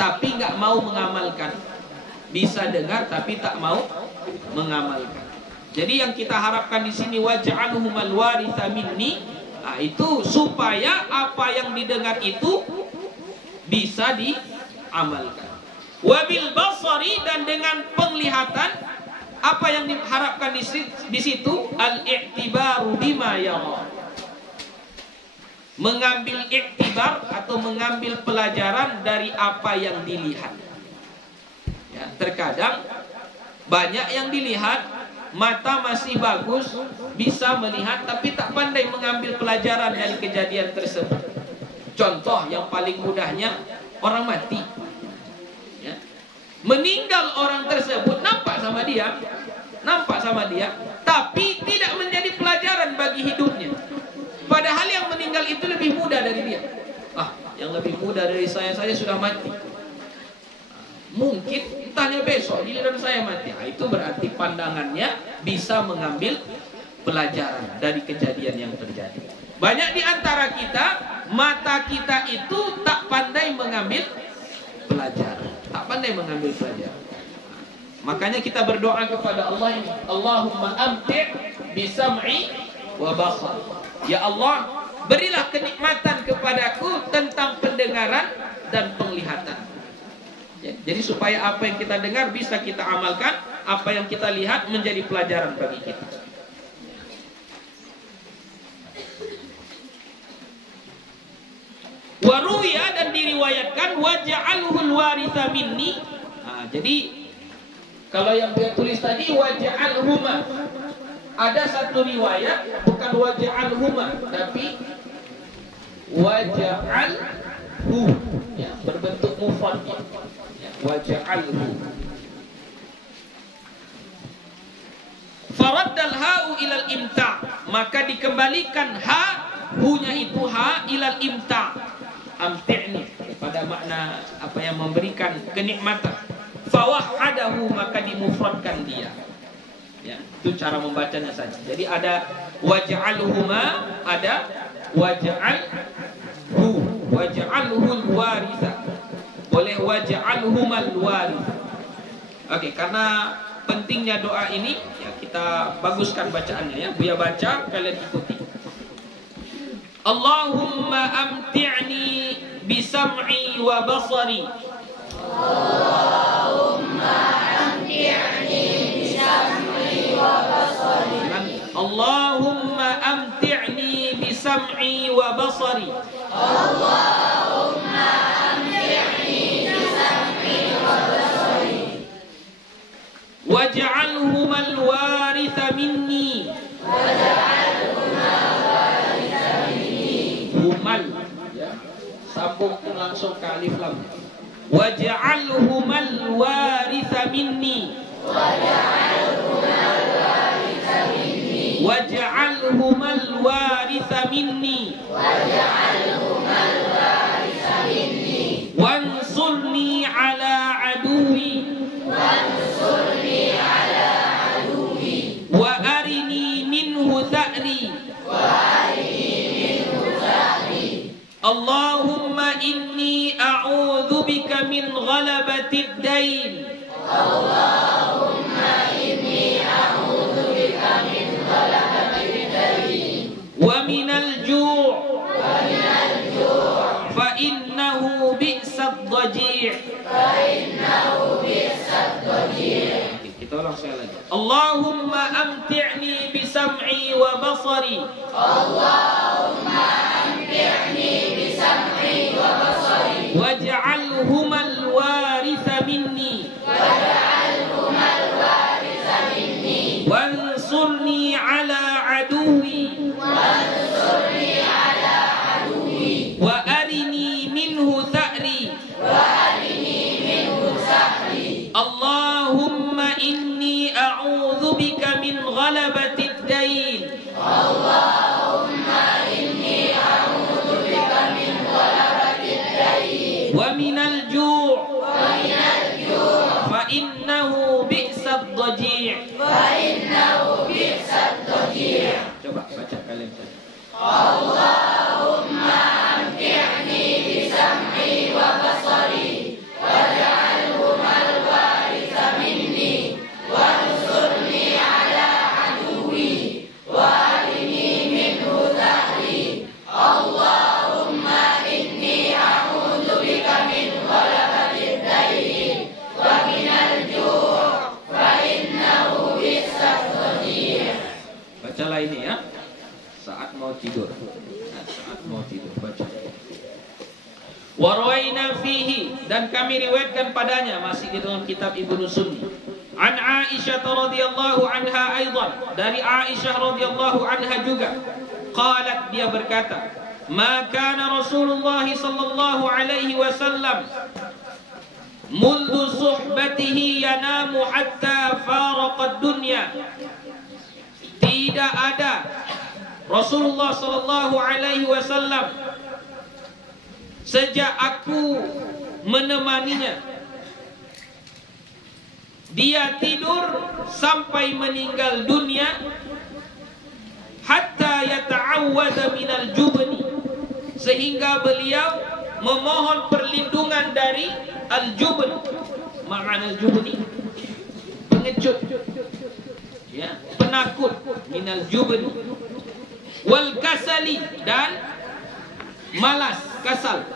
tapi nggak mau mengamalkan, bisa dengar tapi tak mau mengamalkan. Jadi yang kita harapkan di sini waj'alhumal waritha minni, nah, itu supaya apa yang didengar itu bisa diamalkan. Wabil basari, dan dengan penglihatan, apa yang diharapkan di situ? Al-i'tibaru bima yara, mengambil iktibar atau mengambil pelajaran dari apa yang dilihat. Ya, terkadang banyak yang dilihat, mata masih bagus, bisa melihat, tapi tak pandai mengambil pelajaran dari kejadian tersebut. Contoh yang paling mudahnya, orang mati. Ya. Meninggal orang tersebut, nampak sama dia, tapi tidak menjadi pelajaran bagi hidupnya. Padahal yang meninggal itu lebih muda dari dia. Yang lebih muda dari saya sudah mati. Mungkin tanya besok giliran saya mati. Itu berarti pandangannya bisa mengambil pelajaran dari kejadian yang terjadi. Banyak di antara kita, mata kita itu tak pandai mengambil pelajaran. Makanya kita berdoa kepada Allah ini, Allahumma amti' bisam'i wa basar. Ya Allah, berilah kenikmatan kepadaku tentang pendengaran dan penglihatan. Ya, jadi supaya apa yang kita dengar bisa kita amalkan, apa yang kita lihat menjadi pelajaran bagi kita. Waruya, dan diriwayatkan waja'alhul waritha minni. Jadi kalau yang dia tulis tadi waja'alhuma, ada satu riwayat bukan waja'alhuma tapi waja'alhu, ya, berbentuk mufrad, ya, waj'alhu. Faraddal ha'u ilal imta', maka dikembalikan hu-nya itu ilal imta', amti'ni, pada makna apa yang memberikan kenikmatan. Fawahadahu, maka dimufradkan dia. Ya, itu cara membacanya saja. Jadi ada waj'alhuma, ada waj'alhul waritha. Boleh waj'alhumal waritha. Oke, karena pentingnya doa ini, ya kita baguskan bacaannya ya. Buya baca, kalian ikuti. Allahumma amti'ni bisam'i wa basari. Allahumma amti'ni bisam'i wa basari. Allahumma amti'ni bisam'i wa basari. Allahumma amti'ni bisam'i wa basari. Waj'alhuma al-waritha minni. Waj'alhuma al-waritha minni. Humal, ya. Sambung langsung ke alif lam. Waj'alhuma al-waritha minni. Waj'alhuma al-waritha minni. Waj'alhuma al-waritha minni. Waj'alhuma al-waritha minni. Wansurni ala aduwi. Wansurni ala aduwi. Wa arini minhu tha'ri. Wa arini minhu tha'ri. Allahumma inni a'udzu bika min ghalabatid dain. Allahumma inni a'udzu bika min ghalabatid dain. Wa minal ju'. Wa minal ju'. Fa innahu bi'sad dhaji'. Fa innahu bi'sad dhaji'. Kita ulang sekali lagi. Allahumma amti'ni bisam'i wa basari. Allahumma amti'ni bisam'i wa basari. Waj'alhuma al-waritha minni. Waj'alhuma al-waritha minni. Wansurni ala aduwi. Wansurni ala aduwi. Wa arini minhu tha'ri. Wa arini minhu tha'ri. Allahumma inni a'udzu bika min ghalabatid dain. Allahumma inni a'udzu bika min ghalabatid dain. Wa minal ju'. Wa minal ju'. Fa innahu bi'sad dhaji'. Fa innahu bi'sad dhaji'. Coba baca kalian saja. Allahumma amti'ni bisam'i wa basari. Waj'alhuma al-waritha minni. Wansurni ala aduwi. Wa arini minhu tha'ri. Allahumma inni a'udzu bika min ghalabatid dain. Wa minal ju' fa innahu bi'sad dhaji'. Bacalah ini ya. Saat mau tidur. Saat mau tidur baca. Warwaina fihi, dan kami riwayatkan padanya, masih di dalam kitab Ibnu Sunni. An Aisyah radhiyallahu anha aidan, dari Aisyah radhiyallahu anha juga. Qalat, dia berkata, ma kana Rasulullah sallallahu alaihi wasallam mundu suhbatihi yanamu hatta faraqad dunya. Tidak ada Rasulullah sallallahu alaihi wasallam sejak aku menemaninya, dia tidur sampai meninggal dunia, hatta yata'awwadha minal jubni, sehingga beliau memohon perlindungan dari al-jubn. Makna al-jubni pengecut, ya, penakut, minal jubni. Wal kasali, dan malas, kasal.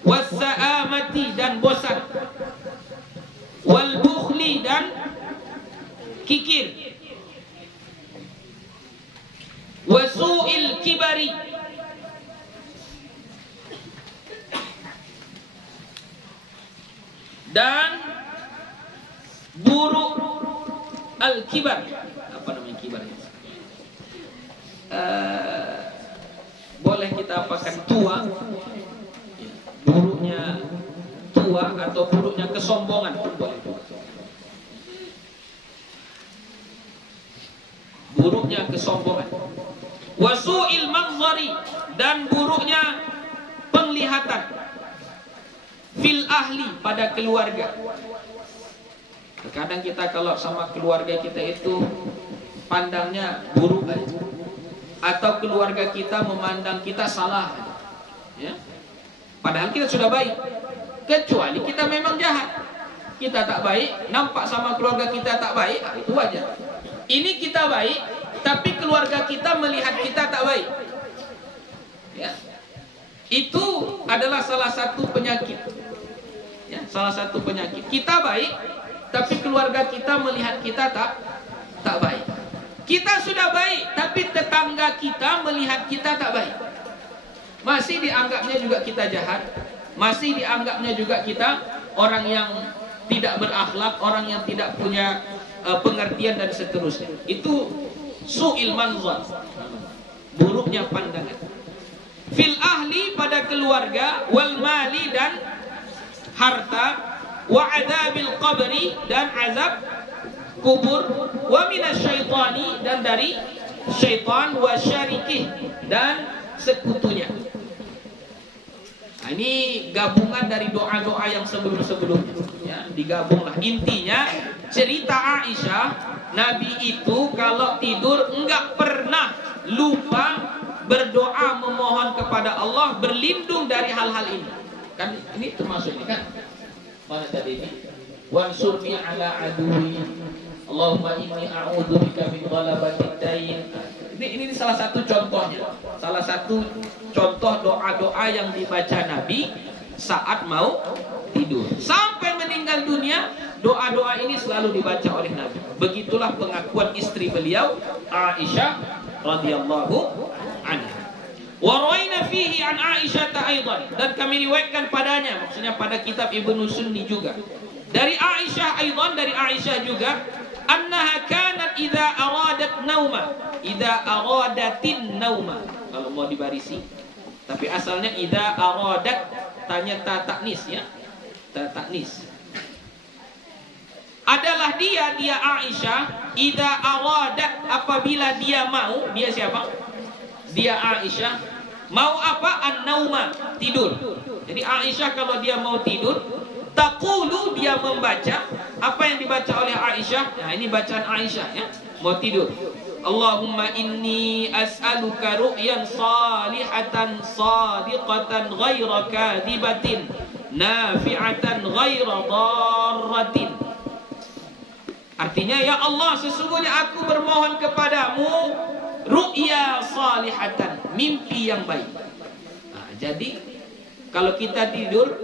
Was-sa'amati, dan bosan. Wal bukhli, dan kikir. Wasu'il kibari, dan buruk al-kibar. Apa namanya kibar? Boleh kita apakan tua, buruknya tua atau buruknya kesombongan pun boleh. Buruknya kesombongan. Wasu'il manzari, dan buruknya penglihatan. Fil ahli, pada keluarga. Terkadang kita kalau sama keluarga kita itu pandangnya buruk aja. Atau keluarga kita memandang kita salah aja. Ya? Padahal kita sudah baik. Kecuali kita memang jahat. Kita tak baik, nampak sama keluarga kita tak baik, itu wajar. Ini kita baik, tapi keluarga kita melihat kita tak baik. Ya. Itu adalah salah satu penyakit. Ya, salah satu penyakit. Kita baik, tapi keluarga kita melihat kita tak baik. Kita sudah baik, tapi tetangga kita melihat kita tak baik. Masih dianggapnya juga kita jahat. Masih dianggapnya juga kita orang yang tidak berakhlak, orang yang tidak punya pengertian dan seterusnya. Itu su'il manzar, buruknya pandangan. Fil ahli, pada keluarga, wal mali, dan harta, wa adzabil qabri, dan azab kubur, wa minasyaitani, dan dari syaitan, wa syarikih, dan sekutunya. Nah, ini gabungan dari doa-doa yang sebelum-sebelumnya, ya, digabunglah. Intinya cerita Aisyah, Nabi itu kalau tidur enggak pernah lupa berdoa memohon kepada Allah, berlindung dari hal-hal ini. Kan ini termasuk ini kan? Mana tadi ini? Wansurni ala aduwi. Allahumma inni a'udzubika min ghalabatid dain. Ini salah satu contohnya. Salah satu contoh doa-doa yang dibaca Nabi saat mau tidur. Sampai meninggal dunia, doa-doa ini selalu dibaca oleh Nabi. Begitulah pengakuan istri beliau, Aisyah radhiyallahu anha. Wa rawaina fihi an Aisyah aidan, dan kami riwayatkan padanya, maksudnya pada kitab Ibnu Sunni juga. Dari Aisyah aidan, dari Aisyah juga, annaha kanat idza aradat nauma, idza aradatin nauma, kalau mau dibarisi. Tapi asalnya idza aradat, tanya ta taknis ya. Ta taknis. Adalah dia Aisyah, idza aradat, apabila dia mau, dia siapa? Dia Aisyah mau apa? An-nauma, tidur. Jadi Aisyah kalau dia mau tidur, taqulu, dia membaca apa yang dibaca oleh Aisyah. Nah, ini bacaan Aisyah ya, mau tidur. Allahumma inni as'aluka ru'yan salihatan sadiqatan ghaira kadibatin nafi'atan ghaira darratin. Artinya, ya Allah, sesungguhnya aku bermohon kepadamu ru'ya salihatan, mimpi yang baik. Nah, jadi kalau kita tidur,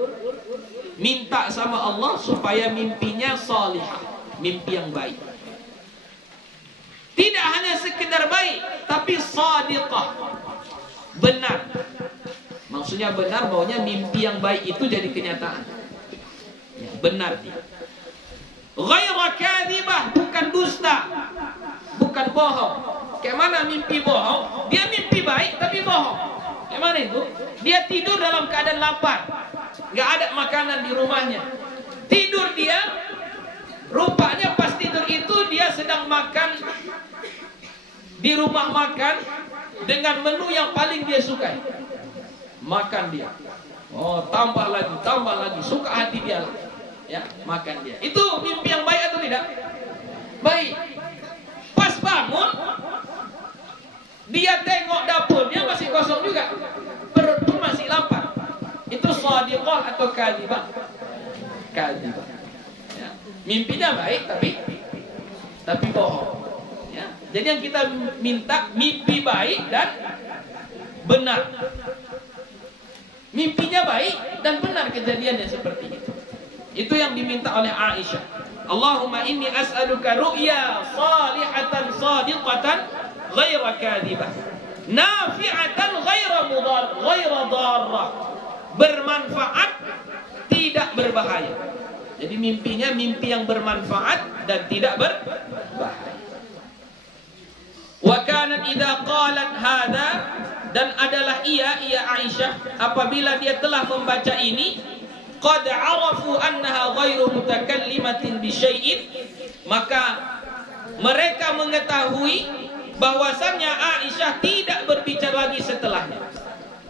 minta sama Allah supaya mimpinya salihah, mimpi yang baik. Tidak hanya sekedar baik, tapi shadiqah, benar. Maksudnya benar, maunya mimpi yang baik itu jadi kenyataan. Ya, benar dia. Ghaira kadhibah, bukan dusta, bukan bohong. Kayak mana mimpi bohong? Dia mimpi baik tapi bohong. Kayak mana itu? Dia tidur dalam keadaan lapar, nggak ada makanan di rumahnya. Tidur dia, rupanya pas tidur itu dia sedang makan di rumah makan dengan menu yang paling dia sukai. Makan dia. Oh, tambah lagi, suka hati dia. Ya, makan dia. Itu mimpi yang baik atau tidak? Baik. Pas bangun, dia tengok dapurnya masih kosong juga, perut pun masih lapar. Itu shadiqah atau kadhibah? Kadhibah. Ya. Mimpinya baik tapi bohong. Ya. Jadi yang kita minta mimpi baik dan benar. Mimpinya baik dan benar kejadiannya seperti itu. Itu yang diminta oleh Aisyah. Allahumma inni as'aluka ru'ya salihatan sadiqatan ghaira kadhibah nafi'atan ghaira darrah, bermanfaat, tidak berbahaya. Jadi mimpinya mimpi yang bermanfaat dan tidak berbahaya. Wa kanat idza qalat hadza, dan adalah ia Aisyah apabila dia telah membaca ini, qad arafu annaha ghairu mutakallimatin bi syai'in, maka mereka mengetahui bahwasannya Aisyah tidak berbicara lagi setelahnya.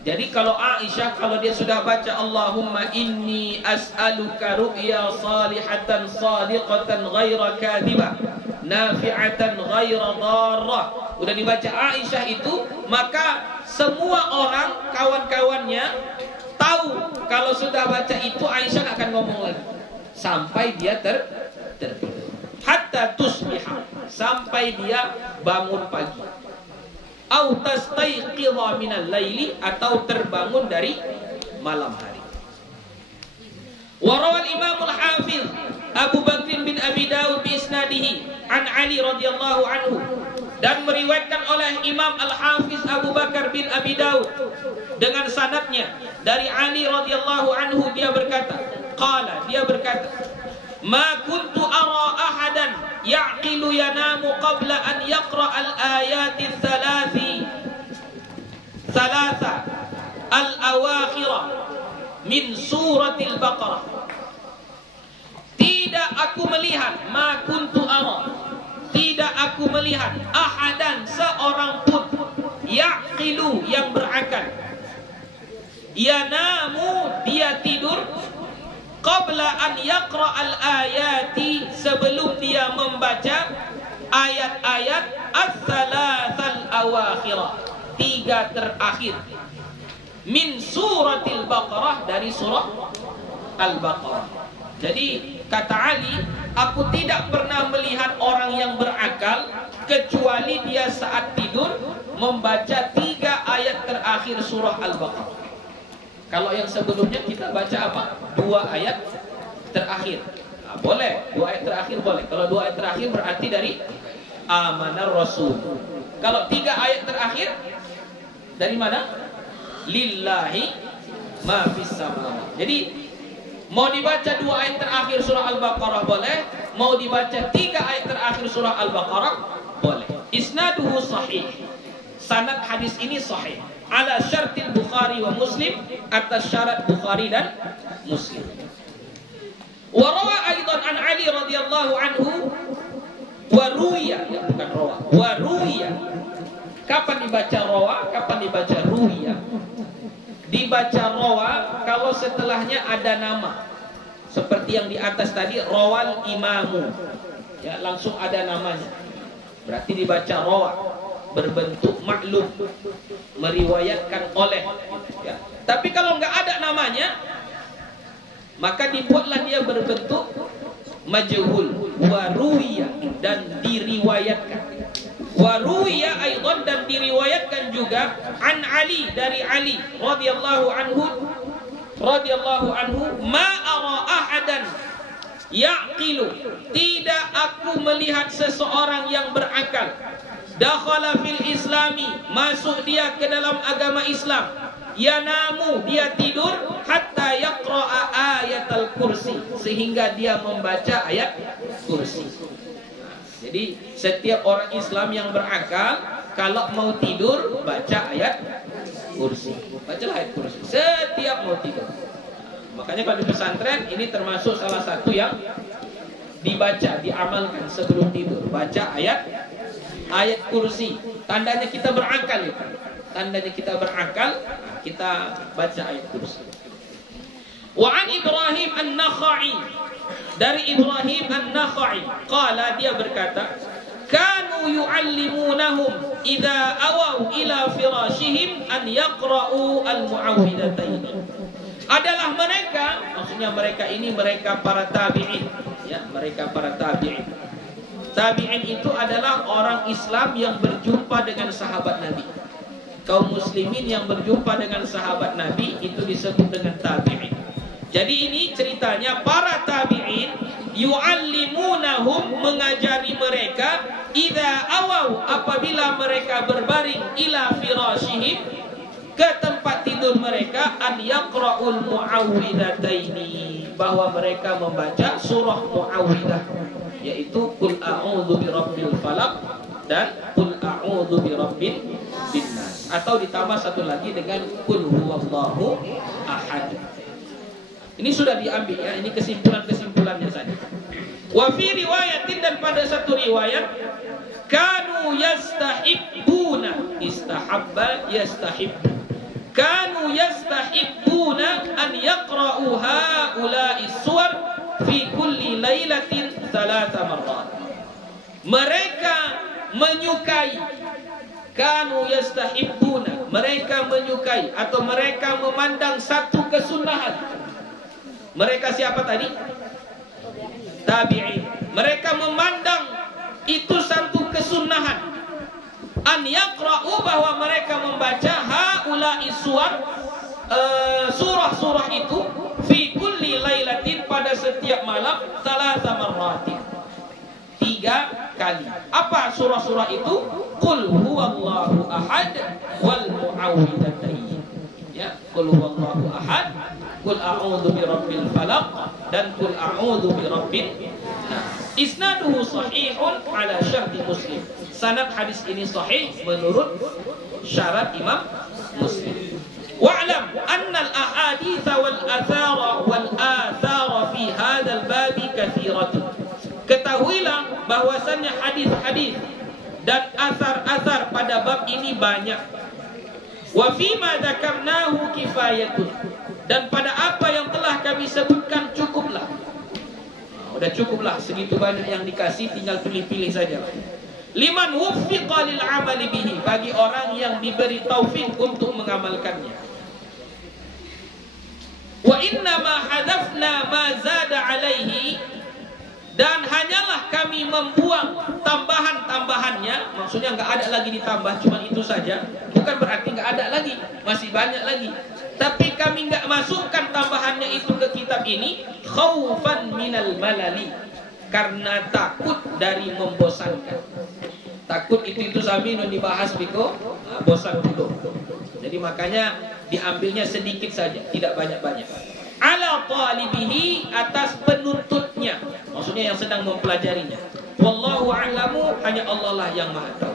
Jadi kalau Aisyah, kalau dia sudah baca Allahumma inni as'aluka ru'ya salihatan sadiqatan ghaira kadhibah nafi'atan ghaira dharrah, udah dibaca Aisyah itu, maka semua orang kawan-kawannya tahu kalau sudah baca itu Aisyah nggak akan ngomong lagi sampai dia tertidur. Hatta tusbiha, sampai dia bangun pagi. Au tastayqidha minal laili, atau terbangun dari malam hari. Wa rawal Imam al-Hafiz Abu Bakr bin Abi Dawud bi isnadihi an Ali radhiyallahu anhu, dan meriwayatkan oleh Imam Al-Hafiz Abu Bakar bin Abi Dawud dengan sanadnya dari Ali radhiyallahu anhu, dia berkata, qala, dia berkata, ma kuntu ara ahadan ya'qilu yanamu qabla an yaqra al-ayati thalatha al-awakhira min suratil Baqarah. Tidak aku melihat, ma kuntu ara, tidak aku melihat ahadan, seorang pun, yaqilu, yang berakal, yanamu, dia tidur, qabla an yaqra al-ayati, sebelum dia membaca ayat-ayat as-salatsal awakhirah, 3 terakhir, min suratil Baqarah, dari surah Al-Baqarah. Jadi kata Ali, aku tidak pernah melihat orang yang berakal kecuali dia saat tidur membaca 3 ayat terakhir surah Al-Baqarah. Kalau yang sebelumnya kita baca apa? 2 ayat terakhir. Nah, boleh, 2 ayat terakhir boleh. Kalau 2 ayat terakhir berarti dari Amanar Rasul. Kalau 3 ayat terakhir dari mana? Lillahi ma fis samawati. Jadi mau dibaca 2 ayat terakhir surah Al-Baqarah boleh, mau dibaca 3 ayat terakhir surah Al-Baqarah boleh. Isnaduhu sahih. Sanad hadis ini sahih. Ala syartil Bukhari wa Muslim, atas syarat Bukhari dan Muslim. Wa rawa aidan an Ali radhiyallahu anhu wa ruwiya, ya bukan rawa, wa ruwiya. Kapan dibaca rawa, kapan dibaca ruwiya? Dibaca rawa kalau setelahnya ada nama. Seperti yang di atas tadi, rawal imamu. Ya, langsung ada namanya. Berarti dibaca rawa, berbentuk maklum, meriwayatkan oleh, ya. Tapi kalau nggak ada namanya, maka dibuatlah dia berbentuk majhul, waruwiya, dan diriwayatkan. Waruwiya aidan, dan diriwayatkan juga an Ali, dari Ali radhiyallahu anhu, ma ara ahadan yaqilu, tidak aku melihat seseorang yang berakal, dakhala fil islami, masuk dia ke dalam agama Islam, yanamu, dia tidur, hatta yaqra'a ayatal kursi, sehingga dia membaca ayat kursi. Jadi setiap orang Islam yang berakal, kalau mau tidur baca ayat kursi, bacalah ayat kursi setiap mau tidur. Makanya kalau di pesantren ini termasuk salah satu yang dibaca, diamalkan sebelum tidur, baca ayat kursi. Tandanya kita berakal itu. Tandanya kita berakal, kita baca ayat kursi. Wa an Ibrahim an-Nakhai, dari Ibrahim an-Nakhai, qala, dia berkata, kanu yu'allimunahum idza awaw ila firashihim an yaqra'u al-mu'awwidatayn. Adalah mereka, maksudnya mereka ini mereka para tabi'in, ya, mereka para tabi'in. Tabi'in itu adalah orang Islam yang berjumpa dengan sahabat Nabi. Kaum muslimin yang berjumpa dengan sahabat Nabi itu disebut dengan tabi'in. Jadi ini ceritanya, para tabi'in yu'allimunahum, mengajari mereka, idza awaw, apabila mereka berbaring, ila firashihim, ke tempat tidur mereka, an yaqra'ul mu'awwidataini, bahwa mereka membaca surah mu'awwidah, yaitu qul a'udzu birabbil falaq dan qul a'udzu birabbin nas, atau ditambah satu lagi dengan qul huwallahu ahad. Ini sudah diambil ya, ini kesimpulan-kesimpulannya saja. Wa fi riwayatin, dan pada satu riwayat, kanu yastahibbuna, istahabba yastahibbu, kanu yastahibbuna an yaqra'u haula'i suwar fi kulli lailatin 3 marrat. Mereka menyukai, kanu yastahibbuna, mereka menyukai atau mereka memandang satu kesunahan. Mereka siapa tadi? Tabi'in. Mereka memandang itu satu kesunahan. An yaqra'u, bahwa mereka membaca haula'i suwar, surah-surah itu, fi kulli lailatin, pada setiap malam, 3 marratin, 3 kali. Apa surah-surah itu? Qul huwallahu ahad wal mu'awwidatayn. Ya, qul huwallahu ahad, qul a'udzu birabbil falaq, dan qul a'udzu birabbin nas. Isnaduhu sahihun ala syarti Muslim. Sanad hadis ini sahih menurut syarat Imam Muslim. Wa'lam anna al-ahadits wal athara fi hadzal bab katsiratun. Ketahuilah bahwasannya hadis-hadis dan asar-asar pada bab ini banyak. Wa fi ma dzakarnahu kifayatun, dan pada apa yang telah kami sebutkan cukuplah. Udah cukuplah, segitu banyak yang dikasih, tinggal pilih-pilih saja. Liman wuffiqa lil amali bihi, bagi orang yang diberi taufik untuk mengamalkannya. Wa inna ma hadafna ma zada alaihi, dan hanyalah kami membuang tambahan-tambahannya. Maksudnya nggak ada lagi ditambah, cuma itu saja. Bukan berarti nggak ada lagi, masih banyak lagi. Tapi kami nggak masukkan tambahannya itu ke kitab ini, khaufan minal malali, karena takut dari membosankan. Takut itu sami non dibahas biko, bosan itu. Jadi makanya diambilnya sedikit saja, tidak banyak-banyak. Ala talibihi, atas penuntutnya, maksudnya yang sedang mempelajarinya. Wallahu a'lamu, hanya Allah lah yang maha tahu.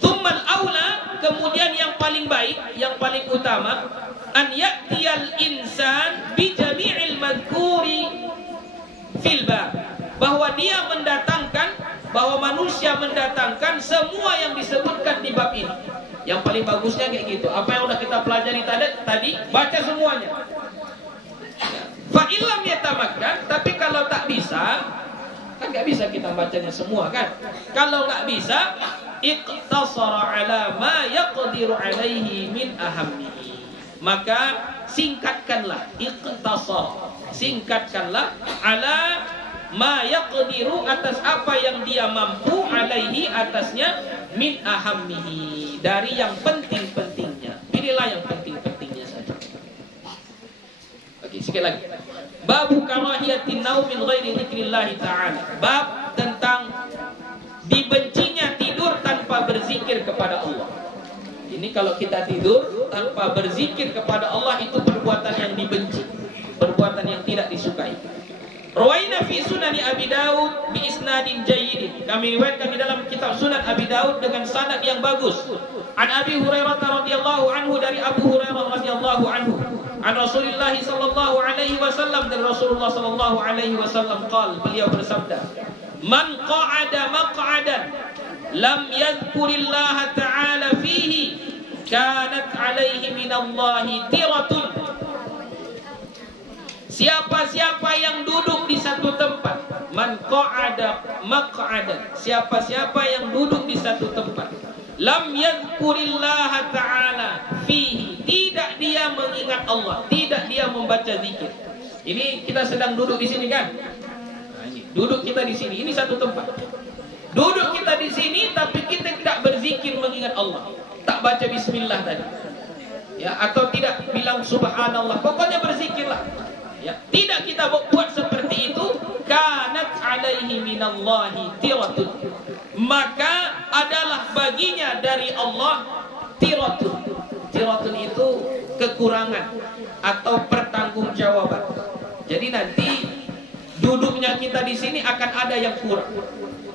Tsummal aula, kemudian yang paling baik, yang paling utama, an ya'tiyal insan bi jami'il madhkuri fil bab, bahwa dia mendatangkan, bahwa manusia mendatangkan semua yang disebutkan di bab ini. Yang paling bagusnya kayak gitu. Apa yang udah kita pelajari tadi, baca semuanya. Fa illam yatamakkan, tapi kalau tak bisa, kan nggak bisa kita bacanya semua kan. Kalau nggak bisa, iqtasara ala ma yaqdiru alaihi min ahammihi, maka singkatkanlah, iqtasara, singkatkanlah, ala ma yaqdiru, atas apa yang dia mampu, alaihi, atasnya, min ahammihi, dari yang penting-pentingnya. Pilihlah yang penting-pentingnya saja. Oke, sekali lagi. Babu karahiyatin naum min ghairi dzikrillah ta'ala. Bab tentang dibencinya tidur tanpa berzikir kepada Allah. Ini kalau kita tidur tanpa berzikir kepada Allah, itu perbuatan yang dibenci, perbuatan yang tidak disukai. Rawaina fi sunani Abi Daud bi isnadin jayyid. Kami riwayatkan di dalam kitab Sunan Abi Daud dengan sanad yang bagus. An Abi Hurairah radhiyallahu anhu, dari Abu Hurairah radhiyallahu anhu, an Rasulullah sallallahu alaihi wasallam, dari Rasulullah sallallahu alaihi wasallam qala, beliau bersabda, man qa'ada maq'adan lam yadhkurillaha ta'ala fihi kanat alaihi minallahi tiratun. Siapa-siapa yang duduk di satu tempat, man qa'ada maq'adan, siapa-siapa yang duduk di satu tempat, lam yadhkurillaha ta'ala fihi, tidak dia mengingat Allah, tidak dia membaca zikir. Ini kita sedang duduk di sini kan? Nah, ini duduk kita di sini, ini satu tempat. Duduk kita di sini tapi kita tidak berzikir mengingat Allah, tak baca bismillah tadi, ya, atau tidak bilang subhanallah, pokoknya berzikirlah. Ya, tidak kita buat seperti itu, kanat alaihi minallahi tiratun, maka adalah baginya dari Allah tiratun. Tiratun itu kekurangan atau pertanggungjawaban. Jadi nanti duduknya kita di sini akan ada yang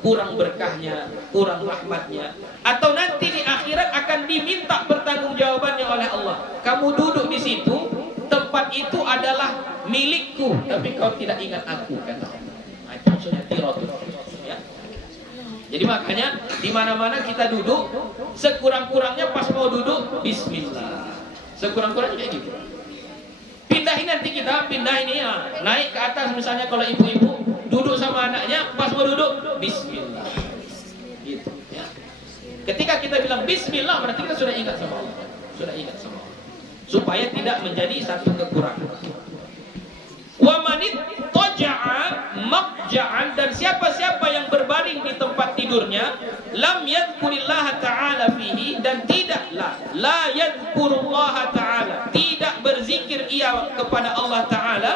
kurang berkahnya, kurang rahmatnya, atau nanti di akhirat akan diminta pertanggungjawabannya oleh Allah. Kamu duduk di situ, tempat itu adalah milikku, tapi kau tidak ingat aku, kata Allah. Nah, itu maksudnya tiratun. Ya. Jadi makanya di mana-mana kita duduk, sekurang-kurangnya pas mau duduk Bismillah. Sekurang-kurangnya kayak gitu. Pindahin nanti kita, pindah ini ya, naik ke atas misalnya kalau ibu-ibu duduk sama anaknya, pas mau duduk Bismillah. Gitu ya. Ketika kita bilang Bismillah berarti kita sudah ingat sama Allah. Sudah ingat sama Allah. Supaya tidak menjadi satu kekurangan. Wa manit taja'a maqja'an, dan siapa-siapa yang berbaring di tempat tidurnya, lam yadhkurillaha ta'ala fihi, dan tidaklah la yadhkurullaha ta'ala, tidak berzikir ia kepada Allah Ta'ala,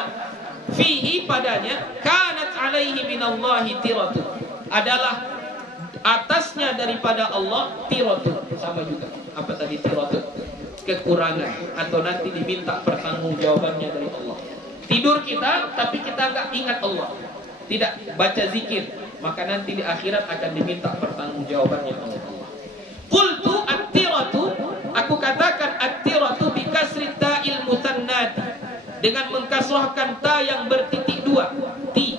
fihi padanya, kanat alaihi minallahi tiratu, adalah atasnya daripada Allah tiratu. Sama juga. Apa tadi tiratu? Kekurangan, atau nanti diminta pertanggungjawabannya dari Allah. Tidur kita tapi kita enggak ingat Allah, tidak baca zikir, maka nanti di akhirat akan diminta pertanggungjawabannya oleh Allah. Qultu at-tiratu, aku katakan at-tiratu bi kasri ta'il musannati, dengan mengkasrahkan ta yang bertitik dua, ti,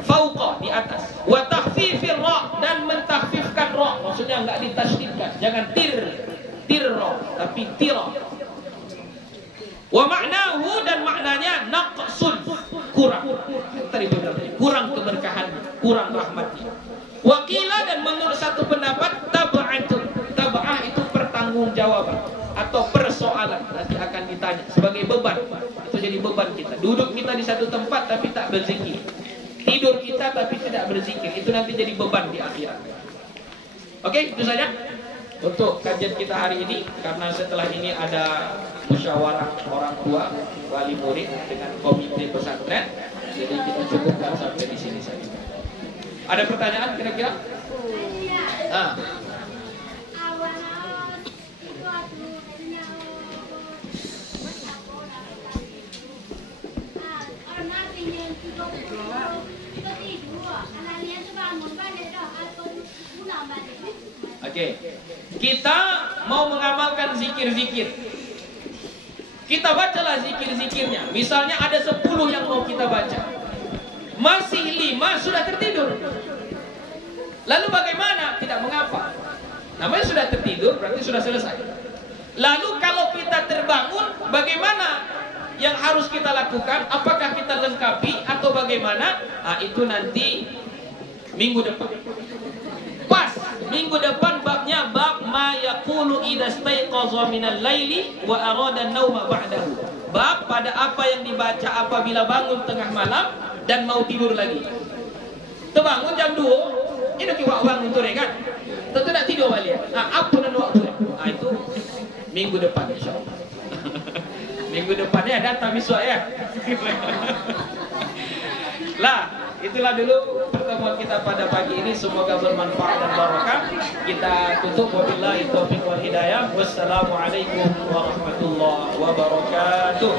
fauqa, di atas, wa takhfifir ra, dan mentakhfifkan ra, maksudnya enggak ditasydidkan, jangan tirra, tapi tira. Wa ma'nahu, dan maknanya naqsun, kurang. Tadi kurang keberkahannya, kurang rahmatnya. Wa qila, dan menurut satu pendapat tab'atun, tab'ah itu pertanggungjawaban atau persoalan, nanti akan ditanya sebagai beban. Itu jadi beban kita. Duduk kita di satu tempat tapi tak berzikir. Tidur kita tapi tidak berzikir, itu nanti jadi beban di akhirat. Oke, itu saja untuk kajian kita hari ini, karena setelah ini ada musyawarah orang tua, wali murid dengan komite pesantren, jadi kita cukupkan sampai di sini saja. Ada pertanyaan kira-kira? Oke, kita mau mengamalkan zikir-zikir. Kita bacalah zikir-zikirnya. Misalnya ada 10 yang mau kita baca, masih 5 sudah tertidur. Lalu bagaimana? Tidak mengapa. Namanya sudah tertidur, berarti sudah selesai. Lalu kalau kita terbangun, bagaimana yang harus kita lakukan? Apakah kita lengkapi atau bagaimana? Nah, itu nanti minggu depan. Pas minggu depan babnya bab ma yaqulu idza staiqaza minal laili wa arada an-nauma ba'dahu. Bab pada apa yang dibaca apabila bangun tengah malam dan mau tidur lagi. Terbangun jam 2, ini ki bangun tu kan. Tentu nak tidur balik. Apa dan waktu? Itu minggu depan insyaallah. Minggu depannya datang besok ya. Lah, itulah dulu pertemuan kita pada pagi ini, semoga bermanfaat dan barokah. Kita tutup wabillahi taufiq wal hidayah. Wassalamualaikum warahmatullahi wabarakatuh.